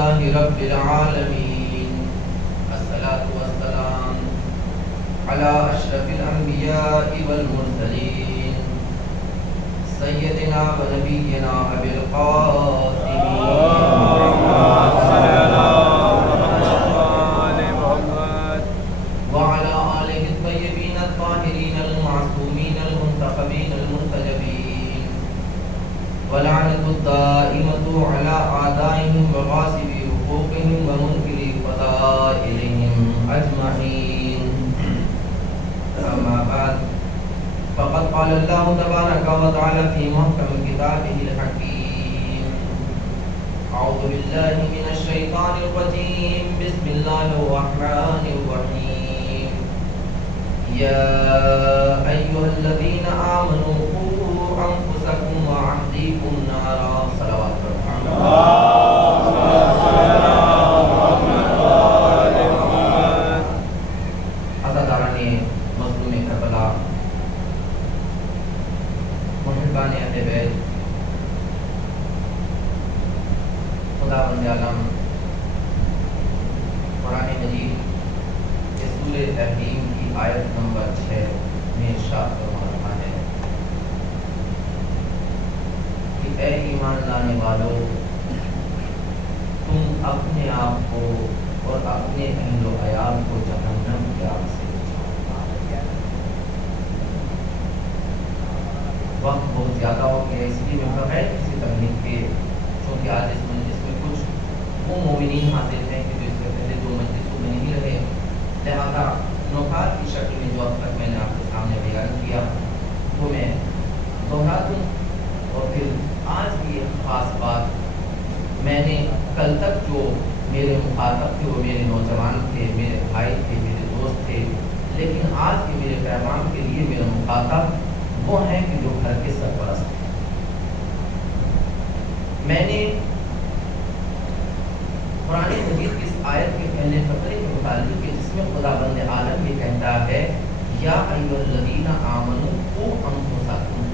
لله رب العالمين الصلاة والسلام على أشرف الأنبياء والمرسلين سيدنا ونبينا أبي القاسم وعلى آله الطيبين الطاهرين المعصومين المنتخبين المنتجبين ولعنة الدائمة على أعدائهم وغاصبي حقوقهم ومنكري فضائلهم أجمعين. أما بعد فقد قال الله تبارك وتعالى في محكم كتابه الحكيم: أعوذ بالله من الشيطان الرجيم بسم الله الرحمن الرحيم. يا أيها الذين آمنوا قوا أنفسكم وأهليكم نارا. صلوات عزاداران مظلوم کربلا، محبان اہل بیت، خداوند عالم قرآن مجید کے سورہ تحریم کی آیت نمبر 6 میں ارشاد فرما رہا ہے کہ اے ایمان لانے والو، تم اپنے آپ کو اور اپنے اہل و عیال کو جہنم کی آگ سے بچاؤ. وقت بہت زیادہ ہو گیا، اس لیے میں بغیر کسی تمہید کے، چونکہ آج اس مجلس میں کچھ وہ مومنین حاضر ہیں کہ جو اس سے پہلے 2 مجلسوں میں نہیں رہے، لہذا نکات کی شکل میں جو اب تک میں نے آپ کے سامنے بیان کیا وہ میں دوہرا دوں. اور پھر آج کی ایک خاص بات، میں نے کل تک جو میرے مخاطب تھے وہ میرے نوجوان تھے، میرے بھائی تھے، میرے دوست تھے، لیکن آج کے میرے پیغام کے لیے میرا مخاطب وہ ہیں کہ جو گھر کے سرپرست ہیں. میں نے قرآن مجید کی اس آیت کے پہلے فقرے کے متعلق جس میں خداوند عالم یہ کہتا ہے یا ایھا الذین آمنوا قوا انفسکم،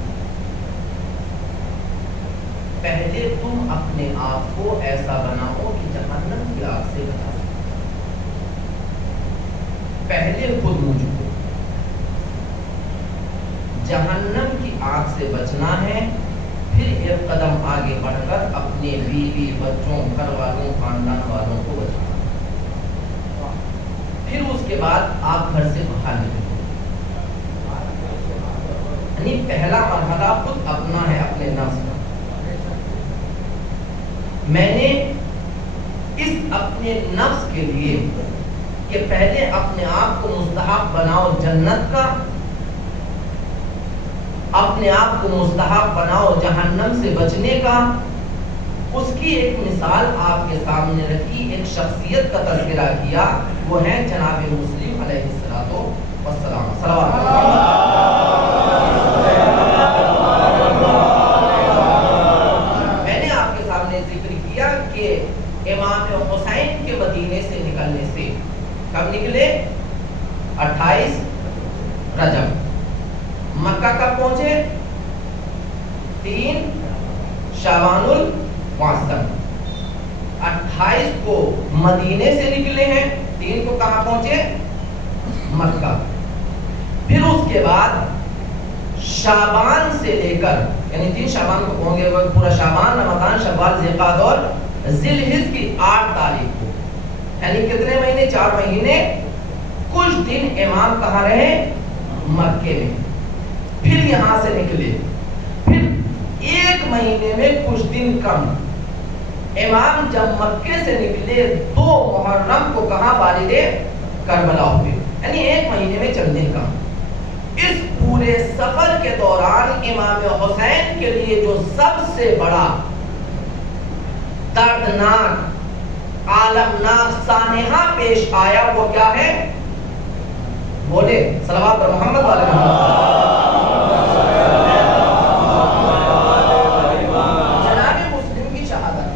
پہلے تم اپنے آپ کو ایسا بناؤ کہ جہنم کی آگ سے بچا سکو. پہلے خود مجھ کو جہنم کی آگ سے بچنا ہے، پھر ایک قدم آگے بڑھ کر اپنے بیوی، بچوں، گھر والوں، خاندان والوں کو بچانا. پھر اس کے بعد آپ گھر سے باہر نکلیں. یعنی پہلا مرحلہ خود اپنا ہے، اپنے نفس کا. میں نے اس اپنے نفس کے لیے کہ پہلے اپنے آپ کو مستحق بناؤ جنت کا، اپنے آپ کو مستحق بناؤ جہنم سے بچنے کا، اس کی ایک مثال آپ کے سامنے رکھی، ایک شخصیت کا تذکرہ کیا، وہ ہے جناب مسلم علیہ السلام. صلوات میں نے آپ کے سامنے ذکر کیا کہ امام حسین کے مدینے سے نکلنے سے کب نکلے؟ 28 رجب. مکہ کب پہنچے؟ 3 شعبان المعظم. 28 کو مدینے سے نکلے ہیں، 3 کو کہاں پہنچے؟ مکہ. پھر اس کے بعد شعبان سے لے کر، یعنی 3 شعبان کو پہنچ گئے، پورا شعبان، رمضان، شوال، ذوالقعدہ اور ذی الحجہ کی 8 تاریخ کو، یعنی کتنے مہینے؟ 4 مہینے. کچھ دن امام کہاں رہے؟ مکے میں. پھر یہاں سے نکلے، پھر 1 مہینے میں کچھ دن کم امام جب مکے سے نکلے 2 محرم کو کہاں والد کربلا ہوئے، یعنی 1 مہینے میں چند دن کم. اس پورے سفر کے دوران امام حسین کے لیے جو سب سے بڑا دردناک، عالمناک سانحہ پیش آیا وہ کیا ہے؟ بولے صلوات پر محمد والے محمد. جناب مسلم کی شہادت.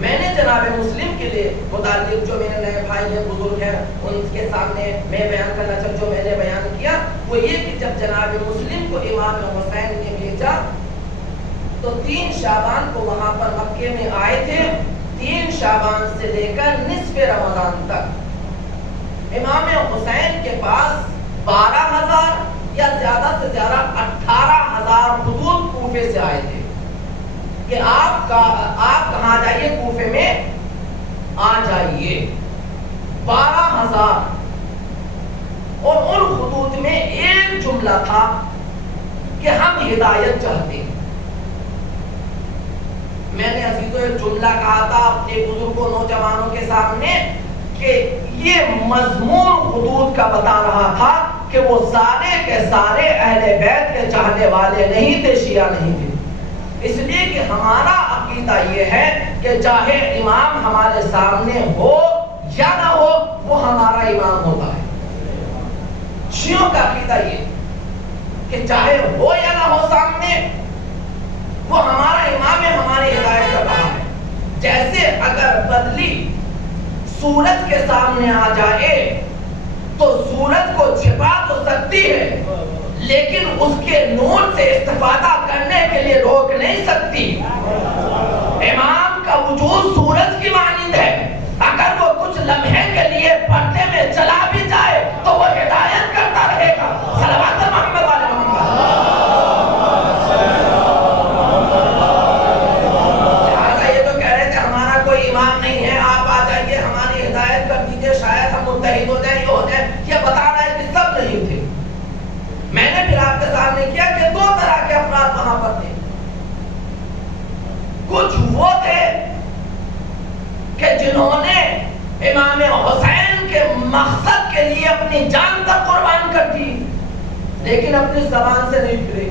میں نے جناب مسلم کے لیے متعلق جو میرے نئے بھائی ہیں، بزرگ ہیں، ان کے سامنے میں بیان کرنا چاہتا جو میں نے بیان کیا وہ یہ کہ جب جناب مسلم کو امام حسین نے بھیجا تو 3 شعبان کو وہاں پر مکے میں آئے تھے. 3 شعبان سے لے کر نصف رمضان تک امام حسین کے پاس 12,000 یا زیادہ سے زیادہ 18,000 خطوط کوفے سے آئے تھے کہ آپ کہاں جائیے، کوفے میں آ جائیے. 12,000. اور ان خطوط میں ایک جملہ تھا کہ ہم ہدایت چاہتے ہیں. میں نے عزیزوں ایک جملہ کہا تھا اپنے بزرگوں نوجوانوں کے سامنے کہ یہ مضمون خطوط کا بتا رہا تھا کہ وہ سارے کے سارے اہل بیت کے چاہنے والے نہیں تھے، شیعہ نہیں تھے. اس لیے کہ ہمارا عقیدہ یہ ہے کہ چاہے امام ہمارے سامنے ہو یا نہ ہو وہ ہمارا امام ہوتا ہے. شیعوں کا عقیدہ یہ کہ چاہے ہو یا نہ ہو سامنے وہ ہمارا امام ہے، ہماری ہدایت کر رہا ہے. جیسے اگر بدلی سورج کے سامنے آ جائے تو سورج کو چھپا تو سکتی ہے لیکن اس کے نور سے استفادہ کرنے کے لیے روک نہیں سکتی. امام کا وجود سورج کی مانند ہے، اگر وہ کچھ لمحے کے لیے پردے میں چلا بھی جائے تو وہ ہدایت کرتا رہے گا. صلوات محمد والے محمد. لہٰذا یہ تو کہہ رہے تھے ہمارا کوئی امام نہیں ہے، آپ آ جائیے ہماری ہدایت کر دیجیے، شاید ہم متحد ہو جائیں، یہ ہو جائے. یہ بتا رہا ہے کہ سب نہیں تھے. میں نے پھر آپ کے سامنے کیا کہ 2 طرح کے افراد وہاں پر تھے. کچھ وہ تھے کہ جنہوں نے امام حسین کے مقصد کے لیے اپنی جان تک قربان کر دی لیکن اپنی زبان سے نہیں پھرے.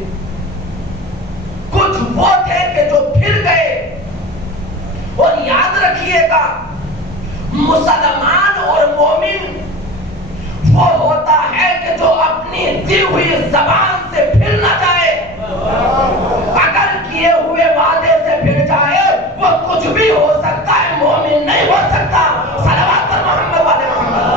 کچھ وہ تھے کہ جو پھر گئے. اور یاد رکھیے گا مسلمان اور مومن وہ ہوتا ہے کہ جو اپنی دی ہوئی زبان سے پھر نہ جائے. اگر کیے ہوئے وعدے سے پھر جائے وہ کچھ بھی ہو سکتا ہے، مومن نہیں ہو سکتا. صلوات محمد والے محمد.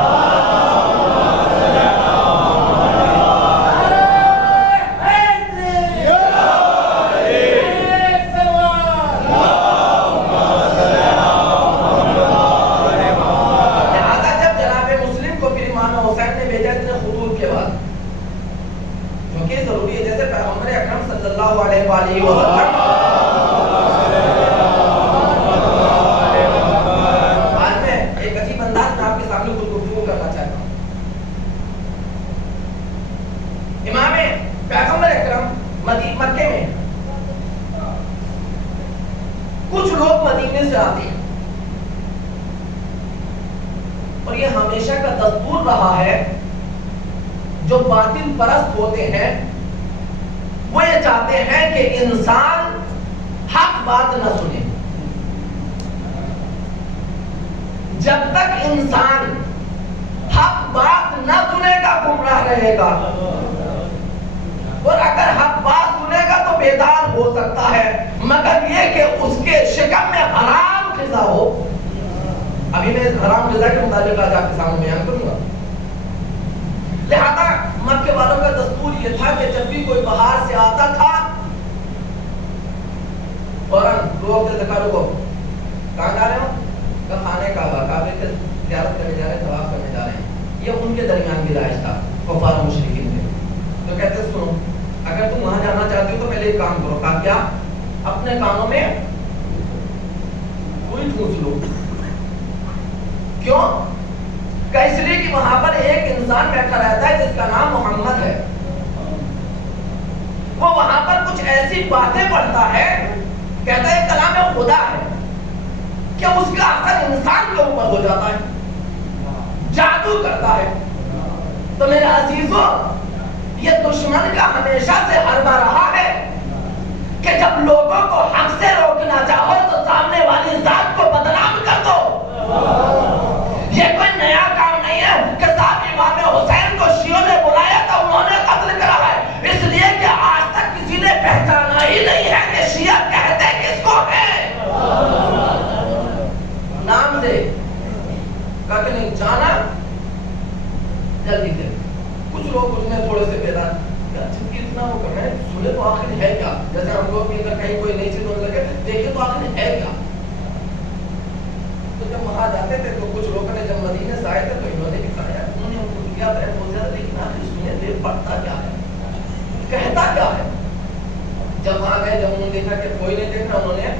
آج میں ایک عجیب انداز میں آپ کے سامنے خود گفتگو کرنا چاہتا ہوں. امام پیغمبر اکرم مکے میں کچھ لوگ مدینے سے آتے ہیں اور یہ ہمیشہ کا دستور رہا ہے. جو باطل پرست ہوتے ہیں وہ یہ چاہتے ہیں کہ انسان حق بات نہ سنے. جب تک انسان حق بات نہ سنے گا گمراہ رہے گا، اور اگر حق بات سنے گا تو بیدار ہو سکتا ہے، مگر یہ کہ اس کے شکم میں حرام غذا ہو. ابھی میں حرام غذا کے متعلق آج آپ کے سامنے بیان کروں گا. لہذا مکے والوں کا دستور یہ تھا کہ جب بھی کوئی باہر سے آتا تھا فوراً لوگ سے دکھا رکو کہاں جا رہے ہو؟ کہ خانے کعبہ، کعبے کی زیارت کرنے جا رہے ہیں، طواف کرنے جا رہے ہیں. یہ ان کے درمیان کی رائج تھا کفار و مشرکین میں. تو کہتے ہیں سنو اگر تم وہاں جانا چاہتے ہو تو پہلے ایک کام کرو. کہا کیا؟ اپنے کانوں میں کوئی ٹھونس لو. کیوں؟ کہ اس لیے کہ وہاں پر ایک انسان بیٹھا رہتا ہے جس کا نام محمد ہے. وہ وہاں پر کچھ ایسی باتیں پڑھتا ہے، کہتا ہے کلام خدا ہے، کہ اس کا اثر انسان کے اوپر ہو جاتا ہے، جادو کرتا ہے. تو میرے عزیزوں یہ دشمن کا ہمیشہ سے حربہ رہا ہے کہ جب لوگوں کو حق سے روکنا چاہو تو سامنے والی ذات کو بدنام کر دو. یہ کوئی نیا کام نہیں ہے کہ صاحب امام حسین کو شیعوں نے بلایا تھا، انہوں نے قتل کرا ہے، اس لیے کہ آج تک کسی نے پہچانا ہی نہیں ہے کہ شیعہ کہتے کس کو ہے. نام سے کہا کہ نہیں جانا جلدی سے. کچھ لوگ اس میں تھوڑے سے بیدار اچھا اتنا وہ کرنا ہے سنیں تو آخر ہے کیا. جیسے ہم لوگ بھی اگر کہیں کوئی نئی چیز ہونے لگے دیکھیں تو آخر ہے کیا. تو جب وہاں جاتے تھے تو کچھ لوگوں نے جب مدینے سے آئے تھے تو انہوں نے بھی کہا یار انہوں نے ان کو کیا بہت بول دیا لیکن آخر سنیں دیر پڑھتا کیا ہے, کہتا کیا ہے. جب وہاں گئے, جب انہوں نے دیکھا کہ کوئی نہیں دیکھ رہا, انہوں نے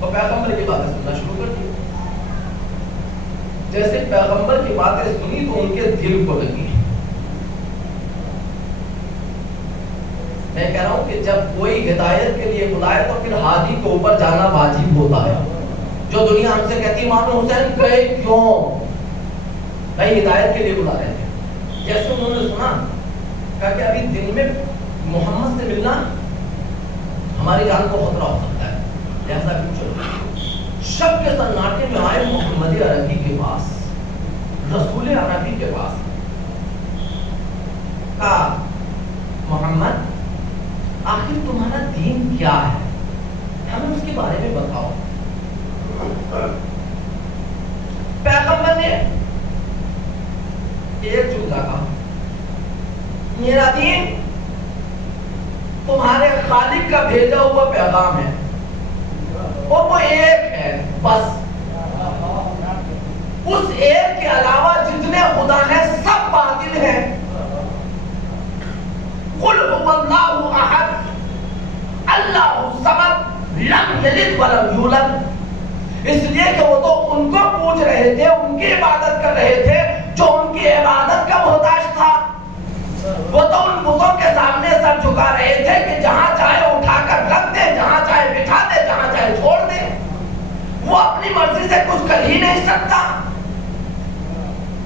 تو پیغمبر کی باتیں سننا شروع کر دی. جیسے پیغمبر کی باتیں سنی تو ان کے دل کو لگی. میں کہہ رہا ہوں کہ جب کوئی ہدایت کے لیے بلائے تو پھر ہادی کے اوپر جانا واجب ہوتا ہے. جو دنیا ہم سے کہتی امام حسین گئے کیوں, بھائی ہدایت کے لیے بلا رہے تھے. جیسے انہوں نے سنا کہا کہ ابھی دن میں محمد سے ملنا ہماری جان کو خطرہ ہو سکتا ہے, لہذا بھی چلو. شب کے سناٹے میں آئے محمد عربی کے پاس, رسول عربی کے پاس. کہا محمد آخر تمہارا دین کیا ہے, ہمیں اس کے بارے میں بتاؤ. پیغمبر نے ایک جملہ کہا, میرا دین تمہارے خالق کا بھیجا ہوا پیغام ہے اور وہ ایک ہے بس. اس ایک کے علاوہ جتنے خدا ہیں سب باطل ہیں. قل هو اللہ احد اللہ الصمد لم یلد ولم یولد. اس لیے کہ وہ تو ان کو پوچھ رہے تھے, ان کی عبادت کر رہے تھے جو ان کی عبادت کا محتاج تھا. وہ تو ان بتوں کے سامنے سر جھکا رہے تھے کہ جہاں چاہے اٹھا کر رکھ دے, جہاں چاہے بٹھا دے, جہاں چاہے چھوڑ دے. وہ اپنی مرضی سے کچھ کر ہی نہیں سکتا.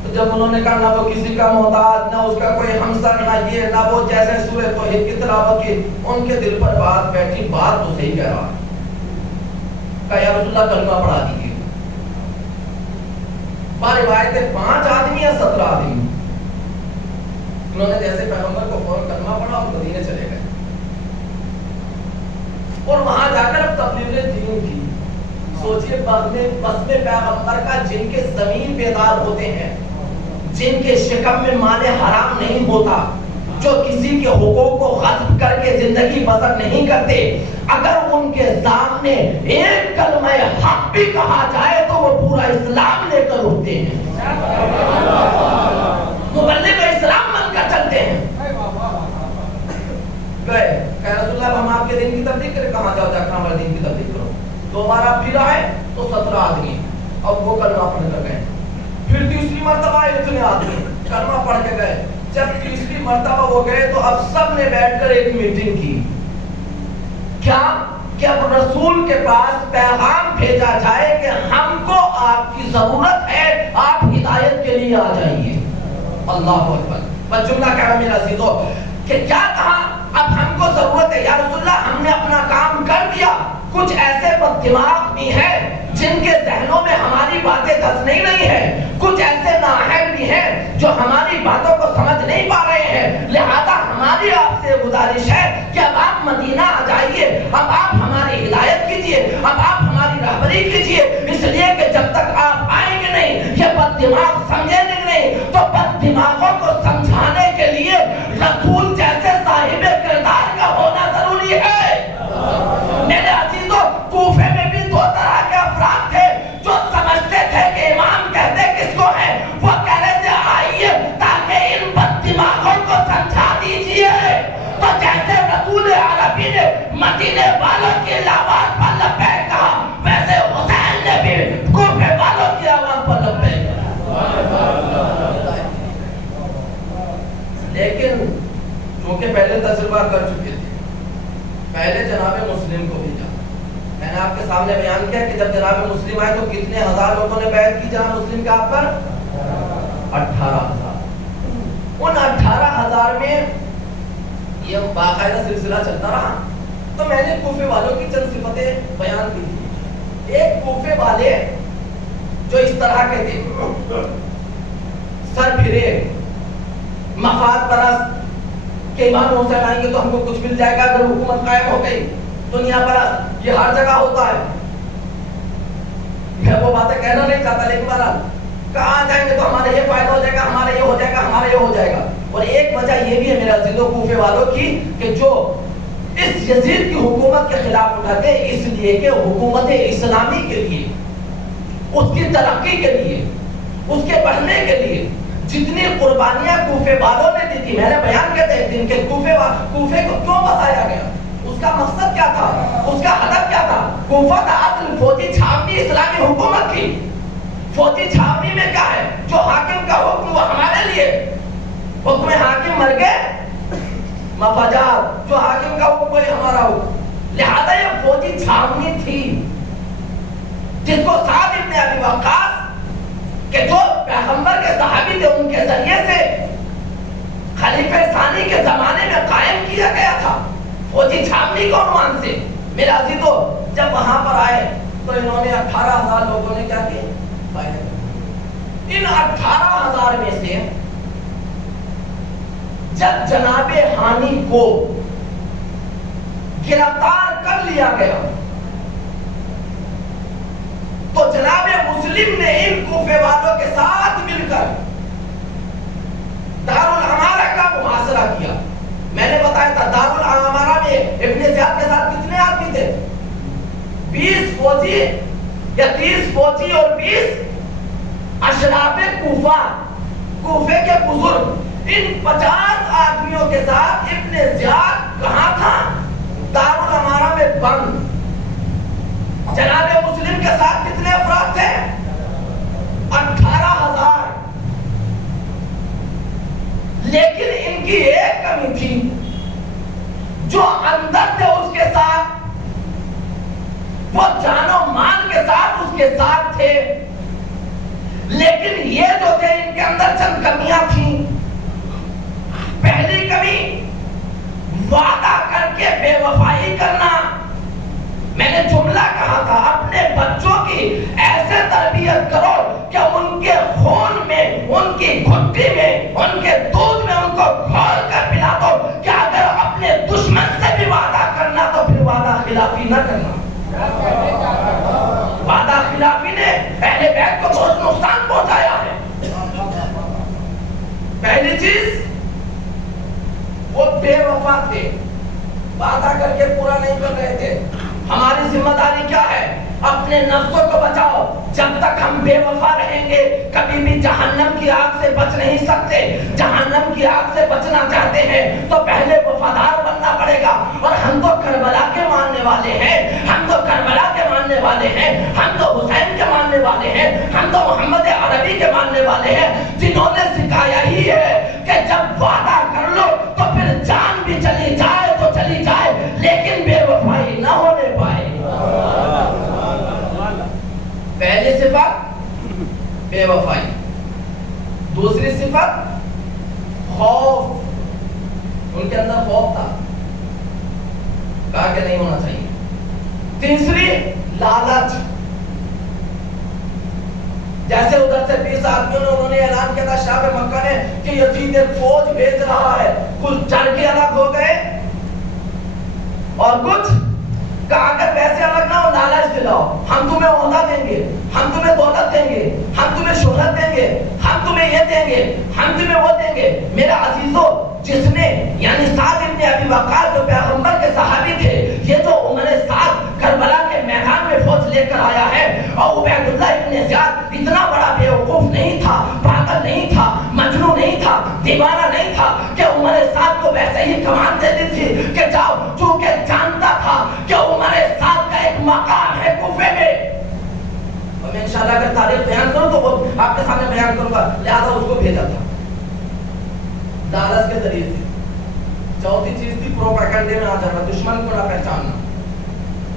تو جب انہوں نے کہا نہ وہ کسی کا محتاج, نہ اس کا کوئی ہمسر, نہ یہ نہ وہ, جیسے سورہ توحید کی تلاوت کی, ان کے دل پر بات بیٹھی. بات تو صحیح کہہ رہا. کہا یا رسول اللہ کلمہ پڑھا دیجیے. روایت 5 آدمی یا 17 آدمی. انہوں نے جیسے پیغمبر کو فوراً کلمہ پڑھا اور مدینے چلے گئے اور وہاں جا کر اب تبلیغ دین کی. سوچئے بس میں پیغمبر کا, جن کے ضمیر بیدار ہوتے ہیں, جن کے شکم میں مال حرام نہیں ہوتا, جو کسی کے حقوق کو غصب کر کے زندگی بسر نہیں کرتے, اگر ان کے سامنے ایک کلمہ حق بھی کہا جائے تو وہ پورا اسلام لے کر اٹھتے ہیں, مبلغ اسلام بن کر چلتے ہیں. گئے کہ رسول اللہ ہم آپ کے دین کی تبلیغ کریں. کہاں جاؤ, جا کر ہمارے دین کی تبلیغ کرو. دوبارہ پھر آئے تو 17 آدمی, اب وہ کلمہ پڑھ کر گئے. پھر تیسری مرتبہ اتنے آدمی کلمہ پڑھ کے گئے. جب تیسری مرتبہ وہ گئے تو اب سب نے بیٹھ کر ایک میٹنگ کی. کیا کہ اب رسول کے پاس پیغام بھیجا جائے کہ ہم کو آپ کی ضرورت ہے, آپ ہدایت کے لیے آ جائیے. اللہ اکبر. بس جملہ کہا میرا عزیزو کہ کیا کہا, اب ہم کو ضرورت ہے یا رسول اللہ, ہم نے اپنا کام کر دیا. کچھ ایسے بد دماغ بھی ہیں جن کے ذہنوں میں ہماری باتیں دھس نہیں رہی ہیں, کچھ ایسے نااہل بھی ہیں جو ہماری باتوں کو سمجھ نہیں پا رہے ہیں. لہذا ہماری آپ سے گزارش ہے کہ اب آپ مدینہ آ جائیے, اب آپ ہماری ہدایت کیجیے, اب آپ ہماری رہبری کیجیے. اس لیے کہ جب تک آپ آئیں گے نہیں, یہ بد دماغ سمجھیں گے نہیں, تو بد دماغوں کو سمجھانے کے لیے رسول جیسے صاحب کردار کا ہونا ضروری ہے. میرے عزیزوں, کوفے میں بھی 2 طرح کے افراد تھے جو سمجھتے تھے کہ امام کہتے کس کو ہے. وہ کہہ رہے تھے آئیے تاکہ ان بد دماغوں کو سمجھا دیجیے. تو جیسے رسول عربی نے مدینے والوں کی آواز پر لبیک کہا, ویسے حسین نے بھی کوفے والوں کی آواز پر لبیک کہا. لیکن چونکہ پہلے تجربہ کر چکے تھے, پہلے جناب مسلم کو بھیجا. میں نے آپ کے سامنے بیان کیا کہ جب جناب مسلم آئے تو کتنے ہزار لوگوں نے بیعت کی جناب مسلم کے آپ پر؟ 18,000. ان 18,000 میں یہ باقاعدہ سلسلہ چلتا رہا. تو میں نے کوفے والوں کی چند صفتیں بیان کی تھی. ایک کوفے والے جو اس طرح کے تھے, سر پھرے, مفاد پرست, کہ امام حسین آئیں گے تو ہم کو کچھ مل جائے گا اگر حکومت قائم ہو گئی. دنیا پرست, یہ ہر جگہ ہوتا ہے. میں وہ باتیں کہنا نہیں چاہتا, لیکن بہرحال کہاں جائیں گے تو ہمارا یہ فائدہ ہو جائے گا، ہمارا یہ ہو جائے گا، ہمارا یہ ہو جائے گا. اور ایک وجہ یہ بھی ہے میرے عزیزوں کوفے والوں کی کہ جو اس یزید کی حکومت کے خلاف اٹھاتے اس لیے کہ حکومت اسلامی کے لیے، اس کی ترقی کے لیے، اس کے بڑھنے کے لیے جتنی قربانیاں کوفے والوں نے دی تھی، میں نے بیان کیا تھا ایک دن کہ کوفے کو کیوں بتایا گیا، اس کا مقصد کیا تھا، اس کا ہدف کیا تھا. کوفہ تھا اصل فوجی چھاونی اسلامی حکومت کی. فوجی چھاونی میں کیا ہے، جو حاکم کا حکم وہ ہمارے لیے، حکم حاکم مر گئے مفاجات، جو حاکم کا حکم وہی ہمارا حکم. لہذا یہ فوجی چھاونی تھی جس کو سعد ابن ابی وقاص کہ جو پیغمبر کے صحابی تھے ان کے ذریعے سے خلیفہ ثانی کے زمانے میں قائم کیا گیا تھا، فوجی چھاونی کو عنوان سے. میرے عزیزو جب وہاں پر آئے تو انہوں نے 18,000 لوگوں نے کیا کی، ان 18,000 میں سے جب جناب ہانی کو گرفتار کر لیا گیا تو جناب مسلم نے ان کوفے والوں کے ساتھ مل کر دارالعمارہ کا محاصرہ کیا. میں نے بتایا تھا دارالعمارہ میں ابن زیاد کے ساتھ کتنے آدمی تھے، 20 فوجی یا 30 فوجی اور 20 اشراف کوفہ، کوفے کے بزرگ. ان 50 آدمیوں کے ساتھ ابن زیاد کہاں تھا، دارالعمارہ میں بند. جناب مسلم کے ساتھ کتنے افراد تھے، 18,000. لیکن ان کی ایک کمی تھی، جو اندر تھے اس کے ساتھ، وہ جان و مان کے ساتھ اس کے ساتھ تھے، لیکن یہ جو تھے ان کے اندر چند کمیاں تھیں. پہلی کمی وعدہ کر کے بے وفائی کرنا. میں نے جملہ کہا تھا اپنے بچوں کی ایسے تربیت کرو کہ ان کے خون میں، ان کی گھٹی میں، ان کے دودھ میں ان کو گھول کر پلا دو کہ اگر اپنے دشمن سے بھی وعدہ کرنا تو پھر وعدہ خلافی نہ کرنا. وعدہ خلافی نے اہل بیت کو بہت نقصان پہنچایا ہے. پہلی چیز وہ بے وفا تھے، وعدہ کر کے پورا نہیں کر رہے تھے. ہماری ذمہ داری کیا ہے، اپنے نفسوں کو بچاؤ. جب تک ہم بے وفا رہیں گے کبھی بھی جہنم کی آگ سے بچ نہیں سکتے. جہنم کی آگ سے بچنا چاہتے ہیں تو پہلے وفادار بننا پڑے گا. اور ہم تو کربلا کے ماننے والے ہیں، ہم تو کربلا کے ماننے والے ہیں، ہم تو حسین کے ماننے والے ہیں، ہم تو محمد عربی کے ماننے والے ہیں، جنہوں نے سکھایا ہی ہے کہ جب وعدہ کر لو تو پھر جان بھی چلی جائے تو چلی جائے لیکن بے وفائی نہ ہونے پائے. پہلی صفت بے وفائی. دوسری صفت خوف. ان کے اندر خوف تھا، کہا کہ نہیں ہونا چاہیے. تیسری لالچ. جیسے ادھر سے 20 آدمیوں نے انہوں نے اعلان کیا تھا شاہ مکہ نے کہ یزید ایک فوج بھیج رہا ہے. کچھ ڈر کے الگ ہو گئے اور کچھ کہا اگر پیسے الگ نہ ہو لالچ دلاؤ، ہم تمہیں عہدہ دیں گے، ہم تمہیں دولت دیں گے، ہم تمہیں شہرت دیں گے، ہم تمہیں یہ دیں گے، ہم تمہیں وہ دیں گے. میرا عزیزو جس نے یعنی سعد ابن ابی وقاص جو پیغمبر کے صحابی تھے، یہ جو عمر سعد کربلا کے میدان میں فوج لے کر آیا ہے، اور عبید اللہ ابن زیاد اتنا بڑا بیوقوف نہیں تھا، پاگل نہیں تھا، مجنون نہیں تھا، دیوانہ نہیں تھا کہ عمر سعد کو ویسے ہی کمان دے دی تھی کہ جاؤ، چونکہ جانتا تھا کہ عمر سعد کا ایک مقام ہے کوفے میں. اور میں انشاءاللہ اگر تاریخ بیان کروں تو وہ آپ کے سامنے بیان کروں گا. لہذا اس کو بھیجا تھا لالچ کے ذریعے سے. چوتھی چیز تھی پروپیگنڈے میں آ جانا، دشمن کو نہ پہچاننا.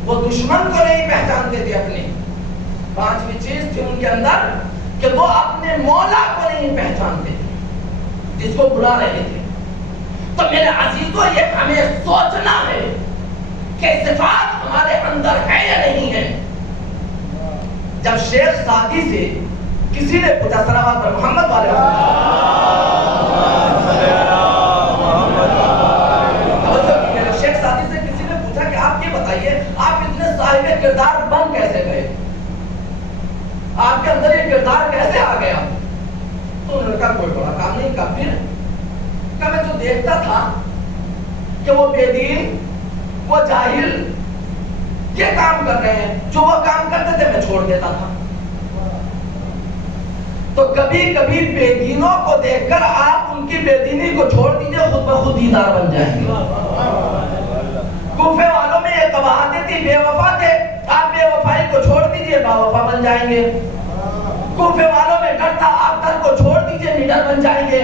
وہ دشمن کو نہیں پہچانتے تھے اپنے. پانچویں چیز تھی ان کے اندر کہ وہ اپنے مولا کو نہیں پہچانتے تھے جس کو بلا رہے تھے. تو میرے عزیزو یہ ہمیں سوچنا ہے کہ صفات ہمارے اندر ہے یا نہیں ہے. جب شیخ سعدی سے کسی نے پوچھا صلوات پر محمد والے شیخ سعدی سے کسی نے پوچھا کہ آپ یہ بتائیے آپ اتنے صاحب کردار بن کیسے گئے. آپ کے اندر یہ کردار کیسے آ گیا؟ تو انہوں نے کہا کوئی بڑا کام نہیں. کہا پھر؟ کہا میں جو دیکھتا تھا کہ وہ بے دین، وہ جاہل یہ کام کر رہے ہیں، جو وہ کام کرتے تھے میں چھوڑ دیتا تھا. تو کبھی کبھی بے دینوں کو دیکھ کر آپ ان کی بے دینی کو چھوڑ دیجئے، خود بخود دیندار بن جائیں گے. کوفے والوں میں یہ قباحتیں تھی، بے وفا تھے، آپ بے وفائی کو چھوڑ دیجئے با وفا بن جائیں گے. کوفے والوں میں ڈر تھا، آپ ڈر کو چھوڑ دیجئے نڈر بن جائیں گے.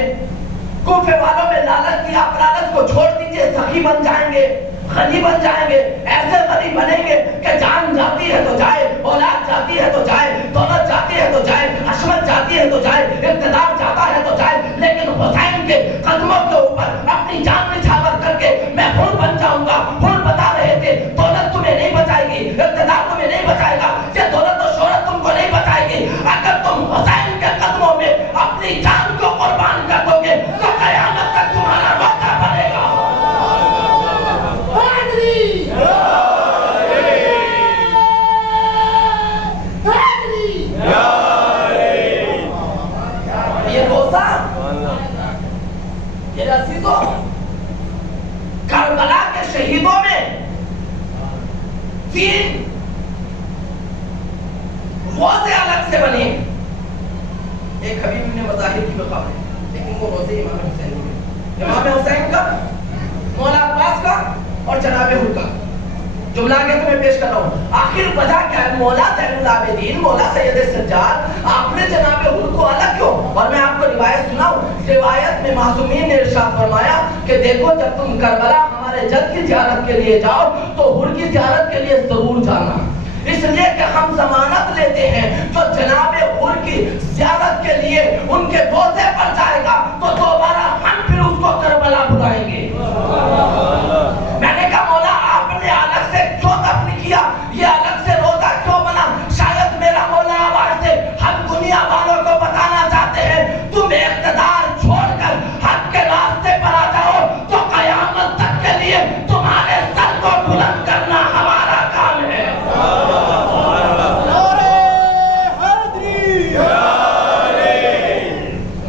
کوفے والوں میں لالچ تھی، آپ لالچ کو چھوڑ دیجئے سخی بن جائیں گے، غنی بن جائیں گے. ایسے غنی بنیں گے کہ جان جاتی ہے تو جائے، اولاد جاتی ہے تو جائے، دولت جاتی ہے تو جائے، عصمت جاتی ہے تو جائے، اقتدار جاتا ہے تو جائے، لیکن حسین کے قدموں کے اوپر اپنی جان نچھاور کر کے میں حور بن جاؤں گا. حور بتا رہے تھے دولت تمہیں نہیں بچائے گی، اقتدار تمہیں نہیں بچائے گا، یہ دولت و شہرت تم کو نہیں بچائے گی. اگر تم حسین کے قدموں میں اپنی جان کو قربان کر دو گے تو قیامت تک تمہارا روزہ بنے گا. یہ روزہ یہ عزیزوں کربلا کے شہیدوں میں 3 روزے الگ سے بنے. ایک حبیب ابن مظاہر کی مقام ہے، لیکن وہ روزے امام حسین کے، امام حسین کا، مولا عباس کا اور جناب حر کا. جملہ آگے تمہیں پیش کر رہا ہوں. آخر وجہ کیا ہے؟ مولا زین العابدین، مولا سید سجاد، آپ نے جناب حر کو الگ کیوں؟ اور میں آپ کو روایت سناؤں. روایت میں معصومین نے ارشاد فرمایا کہ دیکھو جب تم کربلا ہمارے جد کی زیارت کے لیے جاؤ تو حر کی زیارت کے لیے ضرور جانا، اس لیے کہ ہم ضمانت لیتے ہیں جو جناب حر کی زیارت کے لیے ان کے روزے پر جائے گا تو دوبارہ ہم پھر اس کو کربلا بلائیں گے. میں نے کہا مولا آپ نے الگ سے کیوں دفن کیا، یہ الگ سے روزہ کیوں بنا؟ شاید میرا مولا آواز سے ہم دنیا والوں کو بتانا چاہتے ہیں تم اقتدار چھوڑ کر حق کے راستے پر آ جاؤ تو قیامت تک کے لیے تمہارے سر کو بلند کرنا ہمارا کام ہے.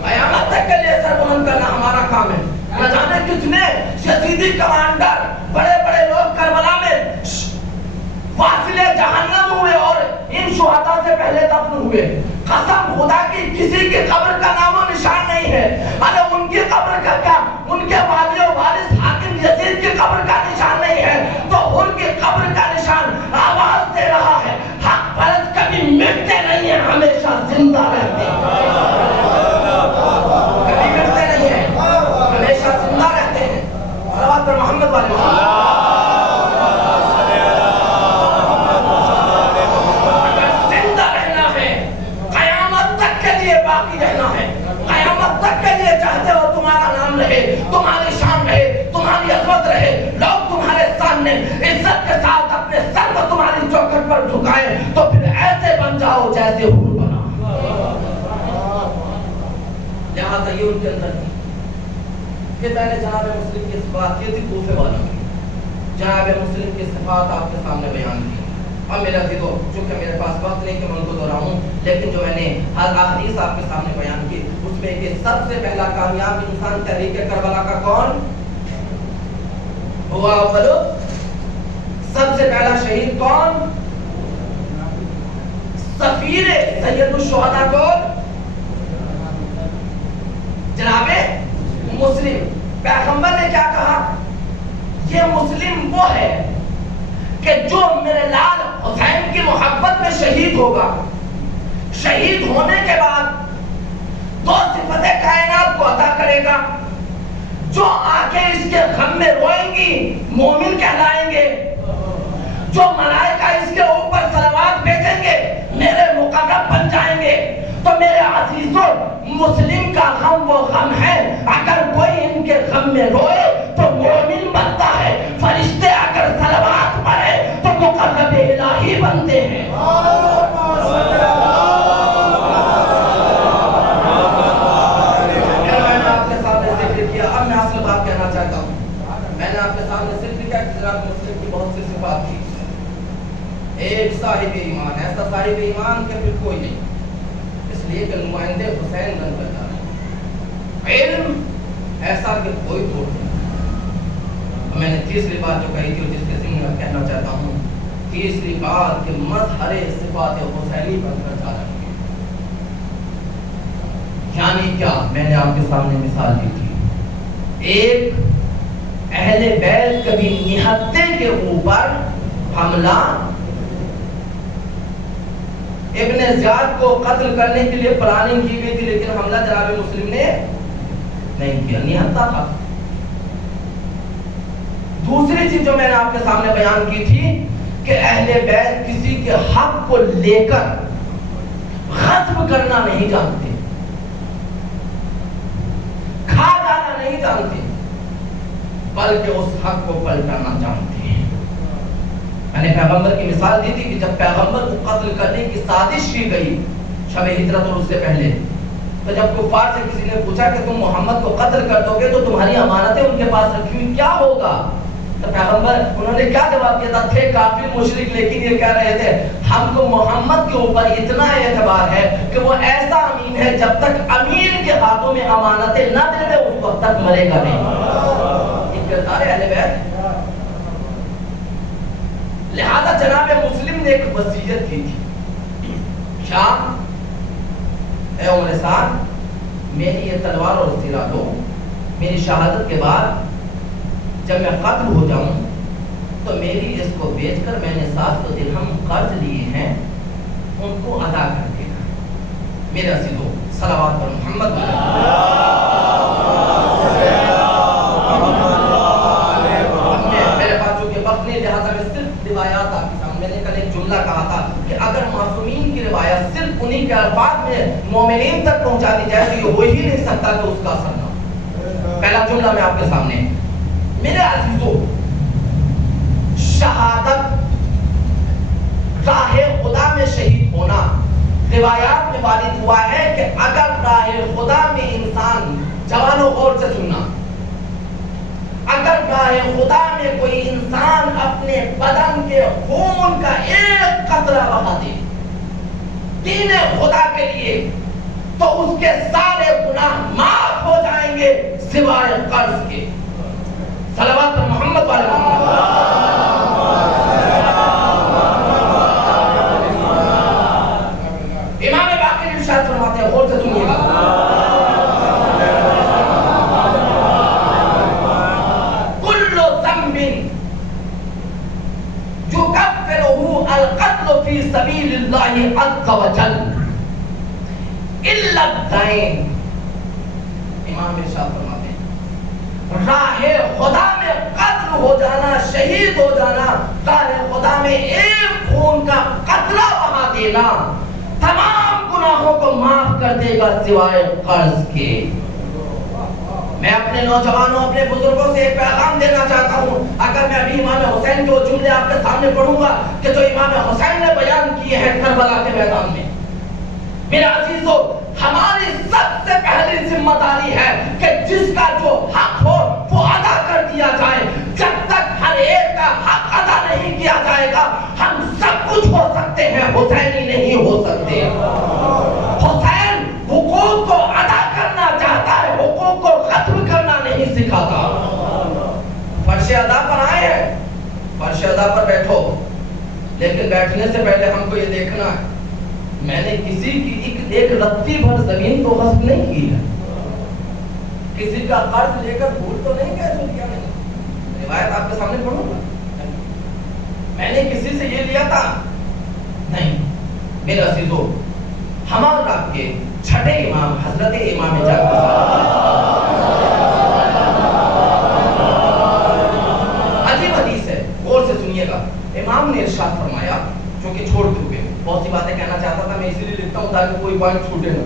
قیامت تک کے لیے سر بلند کرنا ہمارا کام ہے. نہ جانے کتنے یزیدی کمانڈر، بڑے بڑے لوگ کربلا میں واصل جہنم ہوئے اور ان شہداء سے پہلے دفن ہوئے. قسم خدا کی کسی کی قبر کا نام و نشان نہیں ہے. ارے ان کی قبر کا کیا، ان کے والی و وارث حاکم یزید کی قبر کا نشان نہیں ہے تو ان کی قبر کا نشان آواز دے رہا ہے حق پرست کبھی مٹتے نہیں ہیں، ہمیشہ زندہ رہتے ہیں. کبھی مٹتے نہیں ہیں، ہمیشہ زندہ رہتے ہیں. صلوات پر محمد والے رہنا ہے، قیامت تک کے لیے چاہتے ہو تمہارا نام رہے، تمہاری شان رہے، تمہاری عظمت رہے، لوگ تمہارے سامنے عزت کے ساتھ اپنے سر کو تمہاری چوکھٹ پر جھکائیں تو پھر ایسے بن جاؤ جیسے حور بنا. لہٰذا یہ ان کے اندر تھی کہ میں نے جناب مسلم کی صفات کی تھی کوفے والوں کی، جناب مسلم کی صفات آپ کے سامنے بیان کی. اور میرا دیکھو چونکہ میرے پاس وقت نہیں کہ میں ان کو دہراؤں، لیکن جو میں نے ہر احادیث آپ کے سامنے بیان کی اس میں کہ سب سے پہلا کامیاب انسان تحریک کربلا کا کون ہوا؟ بولو سب سے پہلا شہید کون؟ سفیر سید الشہداء کون؟ جناب مسلم. پیغمبر نے کیا کہا؟ یہ مسلم وہ ہے کہ جو میرے لال حسین کی محبت میں شہید ہوگا. شہید ہونے کے بعد 2 صفتیں کائنات کو عطا کرے گا. جو آنکھیں اس کے غم میں روئیں گی مومن کہلائیں گے، جو ملائکہ اس کے اوپر صلوات بھیجیں گے میرے مقرب بن جائیں گے. تو میرے عزیزوں مسلم کا غم وہ غم ہے، اگر کوئی ان کے غم میں روئے تو مومن بنتا ہے. فرشتے اگر صلوات پڑھے تو مقرب الہی بنتے ہیں. میں نے آپ کے سامنے ذکر کیا، اب میں اصل بات کہنا چاہتا ہوں. میں نے آپ کے سامنے ذکر کیا کہ جناب مسلم کی بہت سی صفات تھی. ایک صاحب ایمان، ایسا صاحب ایمان کہ پھر کوئی نہیں. لیے کہ نمائندے حسین بن کر جا رہے ہیں، علم ایسا کہ کوئی توڑ نہیں۔ میں نے تیسری بات جو کہی تھی جس کے ذمہ میں کہنا چاہتا ہوں، تیسری بات کہ مظہر صفات حسینی بن کر جا رہے ہیں۔ یعنی کیا؟ میں نے آپ کے سامنے مثال دی تھی، ایک اہل بیت کبھی نہتے کے اوپر حملہ، ابن زیاد کو قتل کرنے کے لیے پلاننگ کی گئی تھی لیکن حملہ جناب مسلم نے نہیں کیا، نہتا تھا۔ دوسری چیز جو میں نے آپ کے سامنے بیان کی تھی کہ اہل بیت کسی کے حق کو لے کر غصب کرنا نہیں جانتے، کھا جانا نہیں جانتے، بلکہ اس حق کو پلٹانا جانتے ہیں۔ میں نے پیغمبر کی مثال دی تھی کہ جب پیغمبر کو قتل کرنے کی سازش کی گئی شب ہجرت اور اس سے پہلے، تو جب کفار سے کسی نے پوچھا کہ تم محمد کو قتل کر دو گے تو تمہاری امانتیں ان کے پاس رکھی ہوئی کیا ہوگا، تو پیغمبر انہوں نے کیا جواب دیا تھا؟ تھے کافر مشرک لیکن یہ کہہ رہے تھے ہم کو محمد کے اوپر اتنا اعتبار ہے کہ وہ ایسا امین ہے، جب تک امین کے ہاتھوں میں امانتیں نہ دے دے اس وقت تک مرے گا نہیں۔ یہ کردار ہے اہل بیت۔ لہذا جناب مسلم نے ایک وصیت کی تھی، کیا؟ اے عمر سعد، میری یہ تلوار اور سیرا دو، میری شہادت کے بعد جب میں قتل ہو جاؤں تو میری اس کو بیچ کر میں نے 700 درہم قرض لیے ہیں ان کو ادا کر دینا۔ میرے عزیزو صلوات پر محمد میرے پاس جو کہ وقت نہیں، لہٰذا میں صرف روایات آپ کے سامنے، میں نے کل ایک جملہ کہا تھا کہ اگر معصومین کی روایت صرف انہی کے الفاظ میں مومنین تک پہنچا دی جائے تو یہ ہو ہی نہیں سکتا کہ اس کا اثر نہ۔ پہلا جملہ میں آپ کے سامنے، میرے عزیزو، شہادت راہ خدا میں شہید ہونا روایات میں وارد ہوا ہے کہ اگر راہ خدا میں انسان، جوانوں غور سے سننا، اگر راہ خدا میں کوئی انسان اپنے بدن کے خون کا ایک قطرہ بہا دے دین خدا کے لیے تو اس کے سارے گناہ معاف ہو جائیں گے سوائے قرض کے۔ صلوات محمد والے محمد۔ امام باقر ارشاد فرماتے ہیں، غور سے سنیے گا، کل ذنب یکفرہ القتل فی سبیل اللہ عز وجل الا الدین۔ امام ارشاد فرماتے ہیں راہ خدا میں قتل ہو جانا، شہید ہو جانا، راہ خدا میں ایک خون کا قطرہ بہا دینا تمام گناہوں کو معاف کر دے گا سوائے قرض کے۔ میں اپنے نوجوانوں، اپنے بزرگوں سے ایک پیغام دینا چاہتا ہوں، اگر میں ابھی امام حسین کے وہ جملے آپ کے سامنے پڑھوں گا کہ جو امام حسین نے بیان کیے ہیں کربلا کے میدان میں، میرے عزیزو ہماری سب سے پہلی ذمہ داری ہے کہ جس کا جو حق ہو وہ ادا کر دیا جائے۔ جب تک ہر ایک کا حق ادا نہیں کیا جائے گا ہم سب کچھ ہو سکتے ہیں، حسینی نہیں ہو سکتے۔ حسین حقوق کو ادا کرنا چاہتا ہے، حقوق کو ختم کرنا نہیں سکھاتا۔ فرش ادا پر آئے ہیں، فرش ادا پر بیٹھو، لیکن بیٹھنے سے پہلے ہم کو یہ دیکھنا ہے میں نے کسی کی ایک رتی بھر زمین تو غصب نہیں کی ہے، کسی کا قرض لے کر بھول تو نہیں گیا جو دیا میں نے۔ روایت آپ کے سامنے پڑھوں گا، میں نے کسی سے یہ لیا تھا نہیں۔ میرے عزیزو، ہمارے رات کے چھٹے امام حضرت امام جعفر عجیب حدیث ہے، غور سے سنیے گا۔ امام نے ارشاد فرمایا، چونکہ چھوڑ چکے بہت سی باتیں کہنا چاہتا تھا میں اسی لیے لکھتا ہوں تاکہ کوئی پوائنٹ چھوٹے نہ،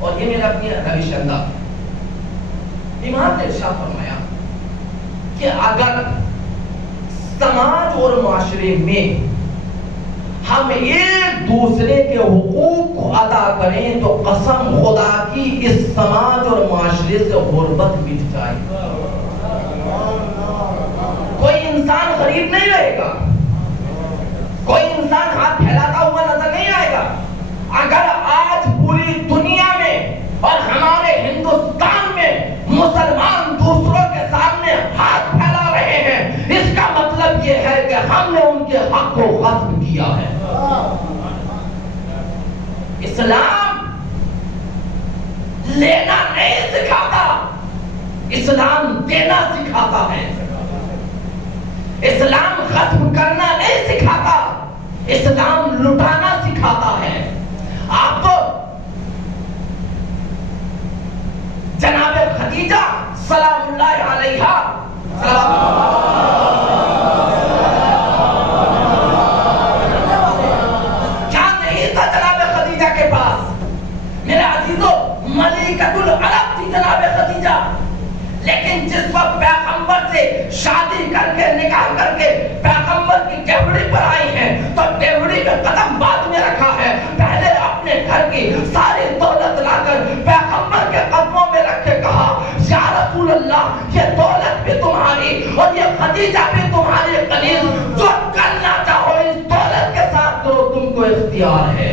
اور یہ میرا اپنی روش انداز۔ امام نے ارشاد فرمایا کہ اگر سماج اور معاشرے میں ہم ایک دوسرے کے حقوق کو ادا کریں تو قسم خدا کی اس سماج اور معاشرے سے غربت مٹ جائے گی، کوئی انسان غریب نہیں رہے گا، کوئی انسان ہاتھ پھیلاتا ہوا نظر نہیں آئے گا۔ اگر آج کو غصب کیا ہے. اسلام لینا نہیں سکھاتا، اسلام دینا سکھاتا ہے. اسلام غصب کرنا نہیں سکھاتا، اسلام لٹانا سکھاتا ہے. آپ کو جناب خدیجہ سلام اللہ علیہا کیا نہیں تھا جناب خدیجہ کے پاس؟ میرے عزیزو، ملکۃ العرب تھی جناب خدیجہ. لیکن جس وقت پیغمبر سے شادی کر کے نکاح کر کے پیغمبر کی ڈیوڑی پر آئی ہیں تو ڈیوڑی میں قدم بعد میں رکھا ہے. پہلے اپنے گھر کی ساری دولت لا کر پیغمبر کے قدموں میں رکھ کے کہا یا رسول اللہ، یہ دولت بھی تمہاری اور یہ خدیجہ بھی تمہاری قلیل، جو کرنا چاہو اس دولت کے ساتھ کرو، تم کو اختیار ہے.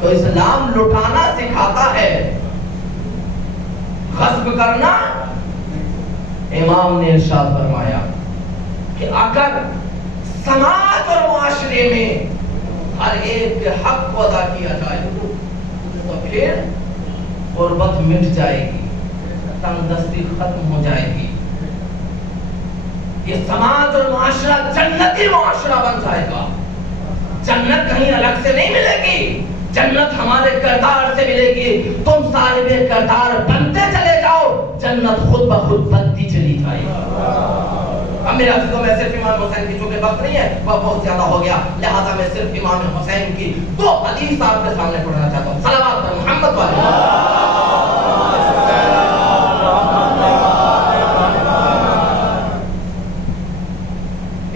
تو اسلام لٹانا سکھاتا ہے، غصب کرنا. امام نے ارشاد فرمایا کہ اگر سماج اور معاشرے میں ہر ایک کے حق کو ادا کیا جائے تو پھر غربت مٹ جائے گی، تنگ دستی ختم ہو جائے گی. یہ سماج اور معاشرہ جنتی معاشرہ بن جائے گا. جنت کہیں الگ سے نہیں ملے گی، جنت ہمارے کردار سے ملے گی. تم صاحب کردار بنتے چلے جاؤ، جنت خود بخود بنتی چلی جائے گی. اب میرے عزیزوں، میں صرف امام حسین کی چونکہ وقت نہیں ہے، وہ بہت زیادہ ہو گیا، لہذا میں صرف امام حسین کی 2 حدیث آپ کے سامنے پڑھنا چاہتا ہوں. صلوات پر محمد والے.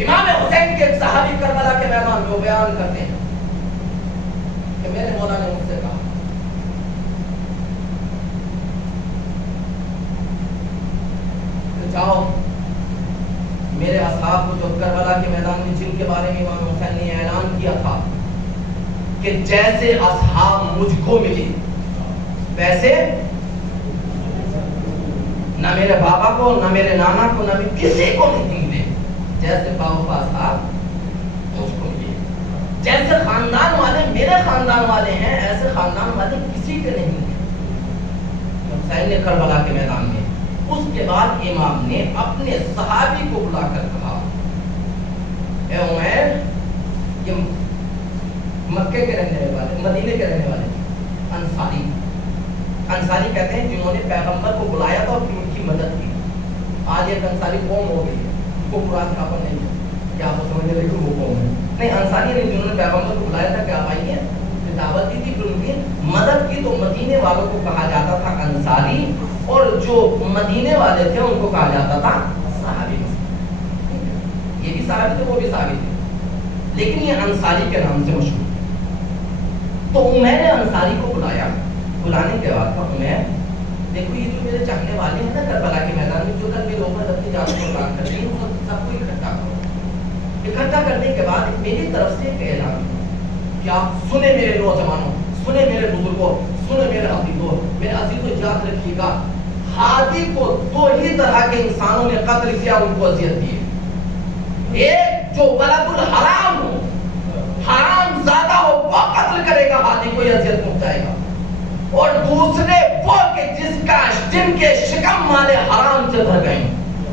امام حسین کے ایک صحابی کربلا کے میدان میں بیان کرتے ہیں کہ میرے مولا نے مجھ سے کہا کہ جاؤ میرے اصحاب کو، جو کربلا کے میدان میں جن کے بارے میں امام حسین نے اعلان کیا تھا کہ جیسے اصحاب مجھ کو ملی ویسے نہ میرے بابا کو، نہ میرے نانا کو، نہ کسی کو نہیں ملے. جیسے باوفا صاحب مجھ کو ملے، جیسے خاندان والے میرے خاندان والے ہیں، ایسے خاندان والے کسی کے نہیں ہیں. حسین نے کربلا کے میدان میں. اس کے بعد امام نے اپنے صحابی کو بلا کر کہا اے عمیر، یہ مکے کے رہنے والے، مدینے کے رہنے والے انصاری کہتے ہیں جنہوں نے پیغمبر کو بلایا تھا اور ان کی مدد کی. آج ایک انصاری قوم ہو گئی ہے، کو قرآن کا نہیں ہے، کیا آپ سمجھے لیکن وہ قوم ہے نہیں. انصاری نہیں، جنہوں نے پیغمبر کو بلایا تھا کہ آپ آئیے، دعوت دی تھی، پھر ان کی مدد کی. تو مدینے والوں کو کہا جاتا تھا انصاری، اور جو مدینے والے تھے ان کو کہا جاتا تھا صحابی. یہ بھی صحابی تھے، وہ بھی صحابی تھے، لیکن یہ انصاری کے نام سے مشہور. تو میں نے انصاری کو بلایا. بلانے کے بعد کہا عمیر، دیکھو یہ جو میرے چاہنے والے ہیں نا کربلا کے میدان میں، جو تک بھی لوگ اپنی جان کو قربان کرتے ہیں، سب کو اکٹھا کرو. اکٹھا کرنے کے بعد میری طرف سے ایک اعلان کیا، سنے میرے نوجوانوں، سنے میرے بزرگوں، سنے میرے عزیزوں. میرے عزیزوں یاد رکھیے گا، ہادی کو 2 ہی طرح کے انسانوں نے قتل کیا، ان کو اذیت دی. ایک جو ولد الحرام ہو، حرام زیادہ ہو، وہ قتل کرے گا، ہادی کو اذیت پہنچائے گا. اور دوسرے وہ کہ جن کے شکم مالے حرام سے بھر گئے.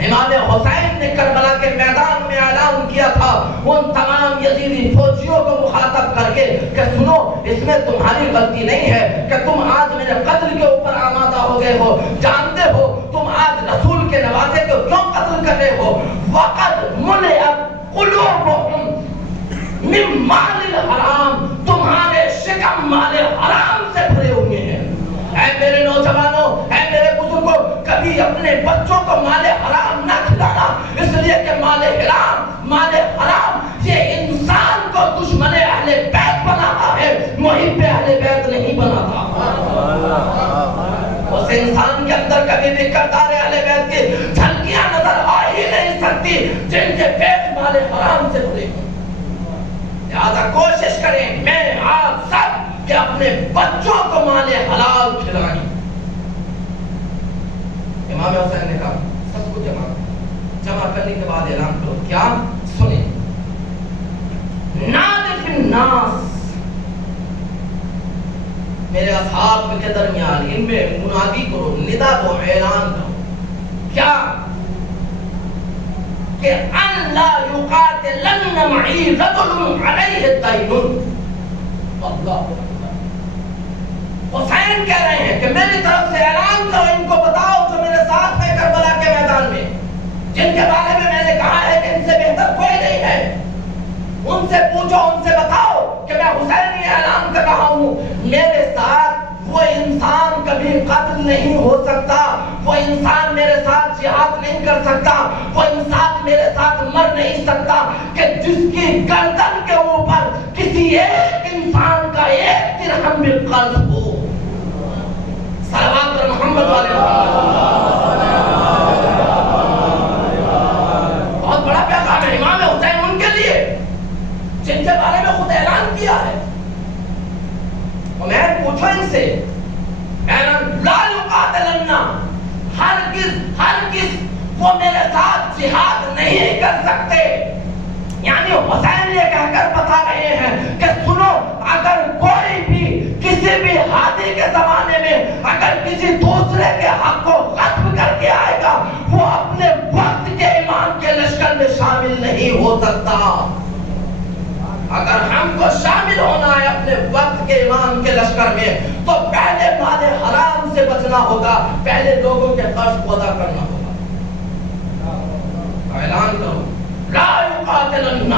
امام حسین نے کربلا کے میدان میں اعلان کیا تھا ان تمام یزیدی فوجیوں کو مخاطب کر کے کہ سنو، اس میں تمہاری غلطی نہیں ہے کہ تم آج میرے قتل کے اوپر آمادہ ہو گئے ہو. جانتے ہو تم آج رسول کے نوازے کو کیوں قتل کر رہے ہو؟ وقد ملئت قلوبہم من مال الحرام، تمہارے شکم مال حرام سے بھرے ہوئے ہیں. اے میرے نوجوانوں، اے میرے بزرگوں، کبھی اپنے بچوں کو مال حرام نہ کھلانا، اس لیے کہ مال حرام یہ انسان کو دشمن اہل بیت بناتا ہے، محب اہل بیت نہیں بناتا. اس انسان کے اندر کبھی بھی کردار اہل بیت کی جھلکیاں نظر آ ہی نہیں سکتی جن کے پیٹ مال حرام سے بھرے ہیں. لہذا کوشش کریں میں آپ سب کہ اپنے بچوں کو مال حلال کھلائیں. امام حسین نے کہا سب کو جمع کرنے کے بعد اعلان کرو. کیا؟ سنیں، الناس، میرے اصحاب کے درمیان ان میں منادی کرو، ندا دو، اعلان کرو، کیا کہ ان لا یقاتلن معی رجل علیہ دین. اللہ حسین کہہ رہے ہیں کہ میری طرف سے اعلان کرو، ان کو بتاؤ جو میرے ساتھ ہے کربلا کے میدان میں، جن کے بارے میں میں نے کہا ہے کہ ان سے بہتر کوئی نہیں ہے، ان سے پوچھو، ان سے بتاؤ کہ میں حسین یہ اعلان کر رہا ہوں، میرے ساتھ وہ انسان کبھی قتل نہیں ہو سکتا، وہ انسان میرے ساتھ جہاد نہیں کر سکتا، وہ انسان میرے ساتھ مر نہیں سکتا کہ جس کی گردن کے اوپر کسی ایک انسان کا ایک درہم بھی قرض ہو. صلوات محمد والے بہت بڑا پیغام ہے امام حسین ان کے لیے جن کے بارے میں خود اعلان کیا ہے. اور میں پوچھو ان سے لا یقاتلن، ہرگز وہ میرے ساتھ جہاد نہیں کر سکتے. یعنی حسین یہ کہہ کر بتا رہے ہیں کہ سنو، اگر کوئی بھی کسی بھی ہادی کے زمانے میں اگر کسی دوسرے کے حق کو غصب کر کے آئے گا، وہ اپنے وقت کے امام کے لشکر میں شامل نہیں ہو سکتا. اگر ہم کو شامل ہونا ہے اپنے وقت کے امام کے لشکر میں تو پہلے مال حرام سے بچنا ہوگا، پہلے لوگوں کے قرض کو ادا کرنا ہوگا. اعلان کرو لا یقاتلن،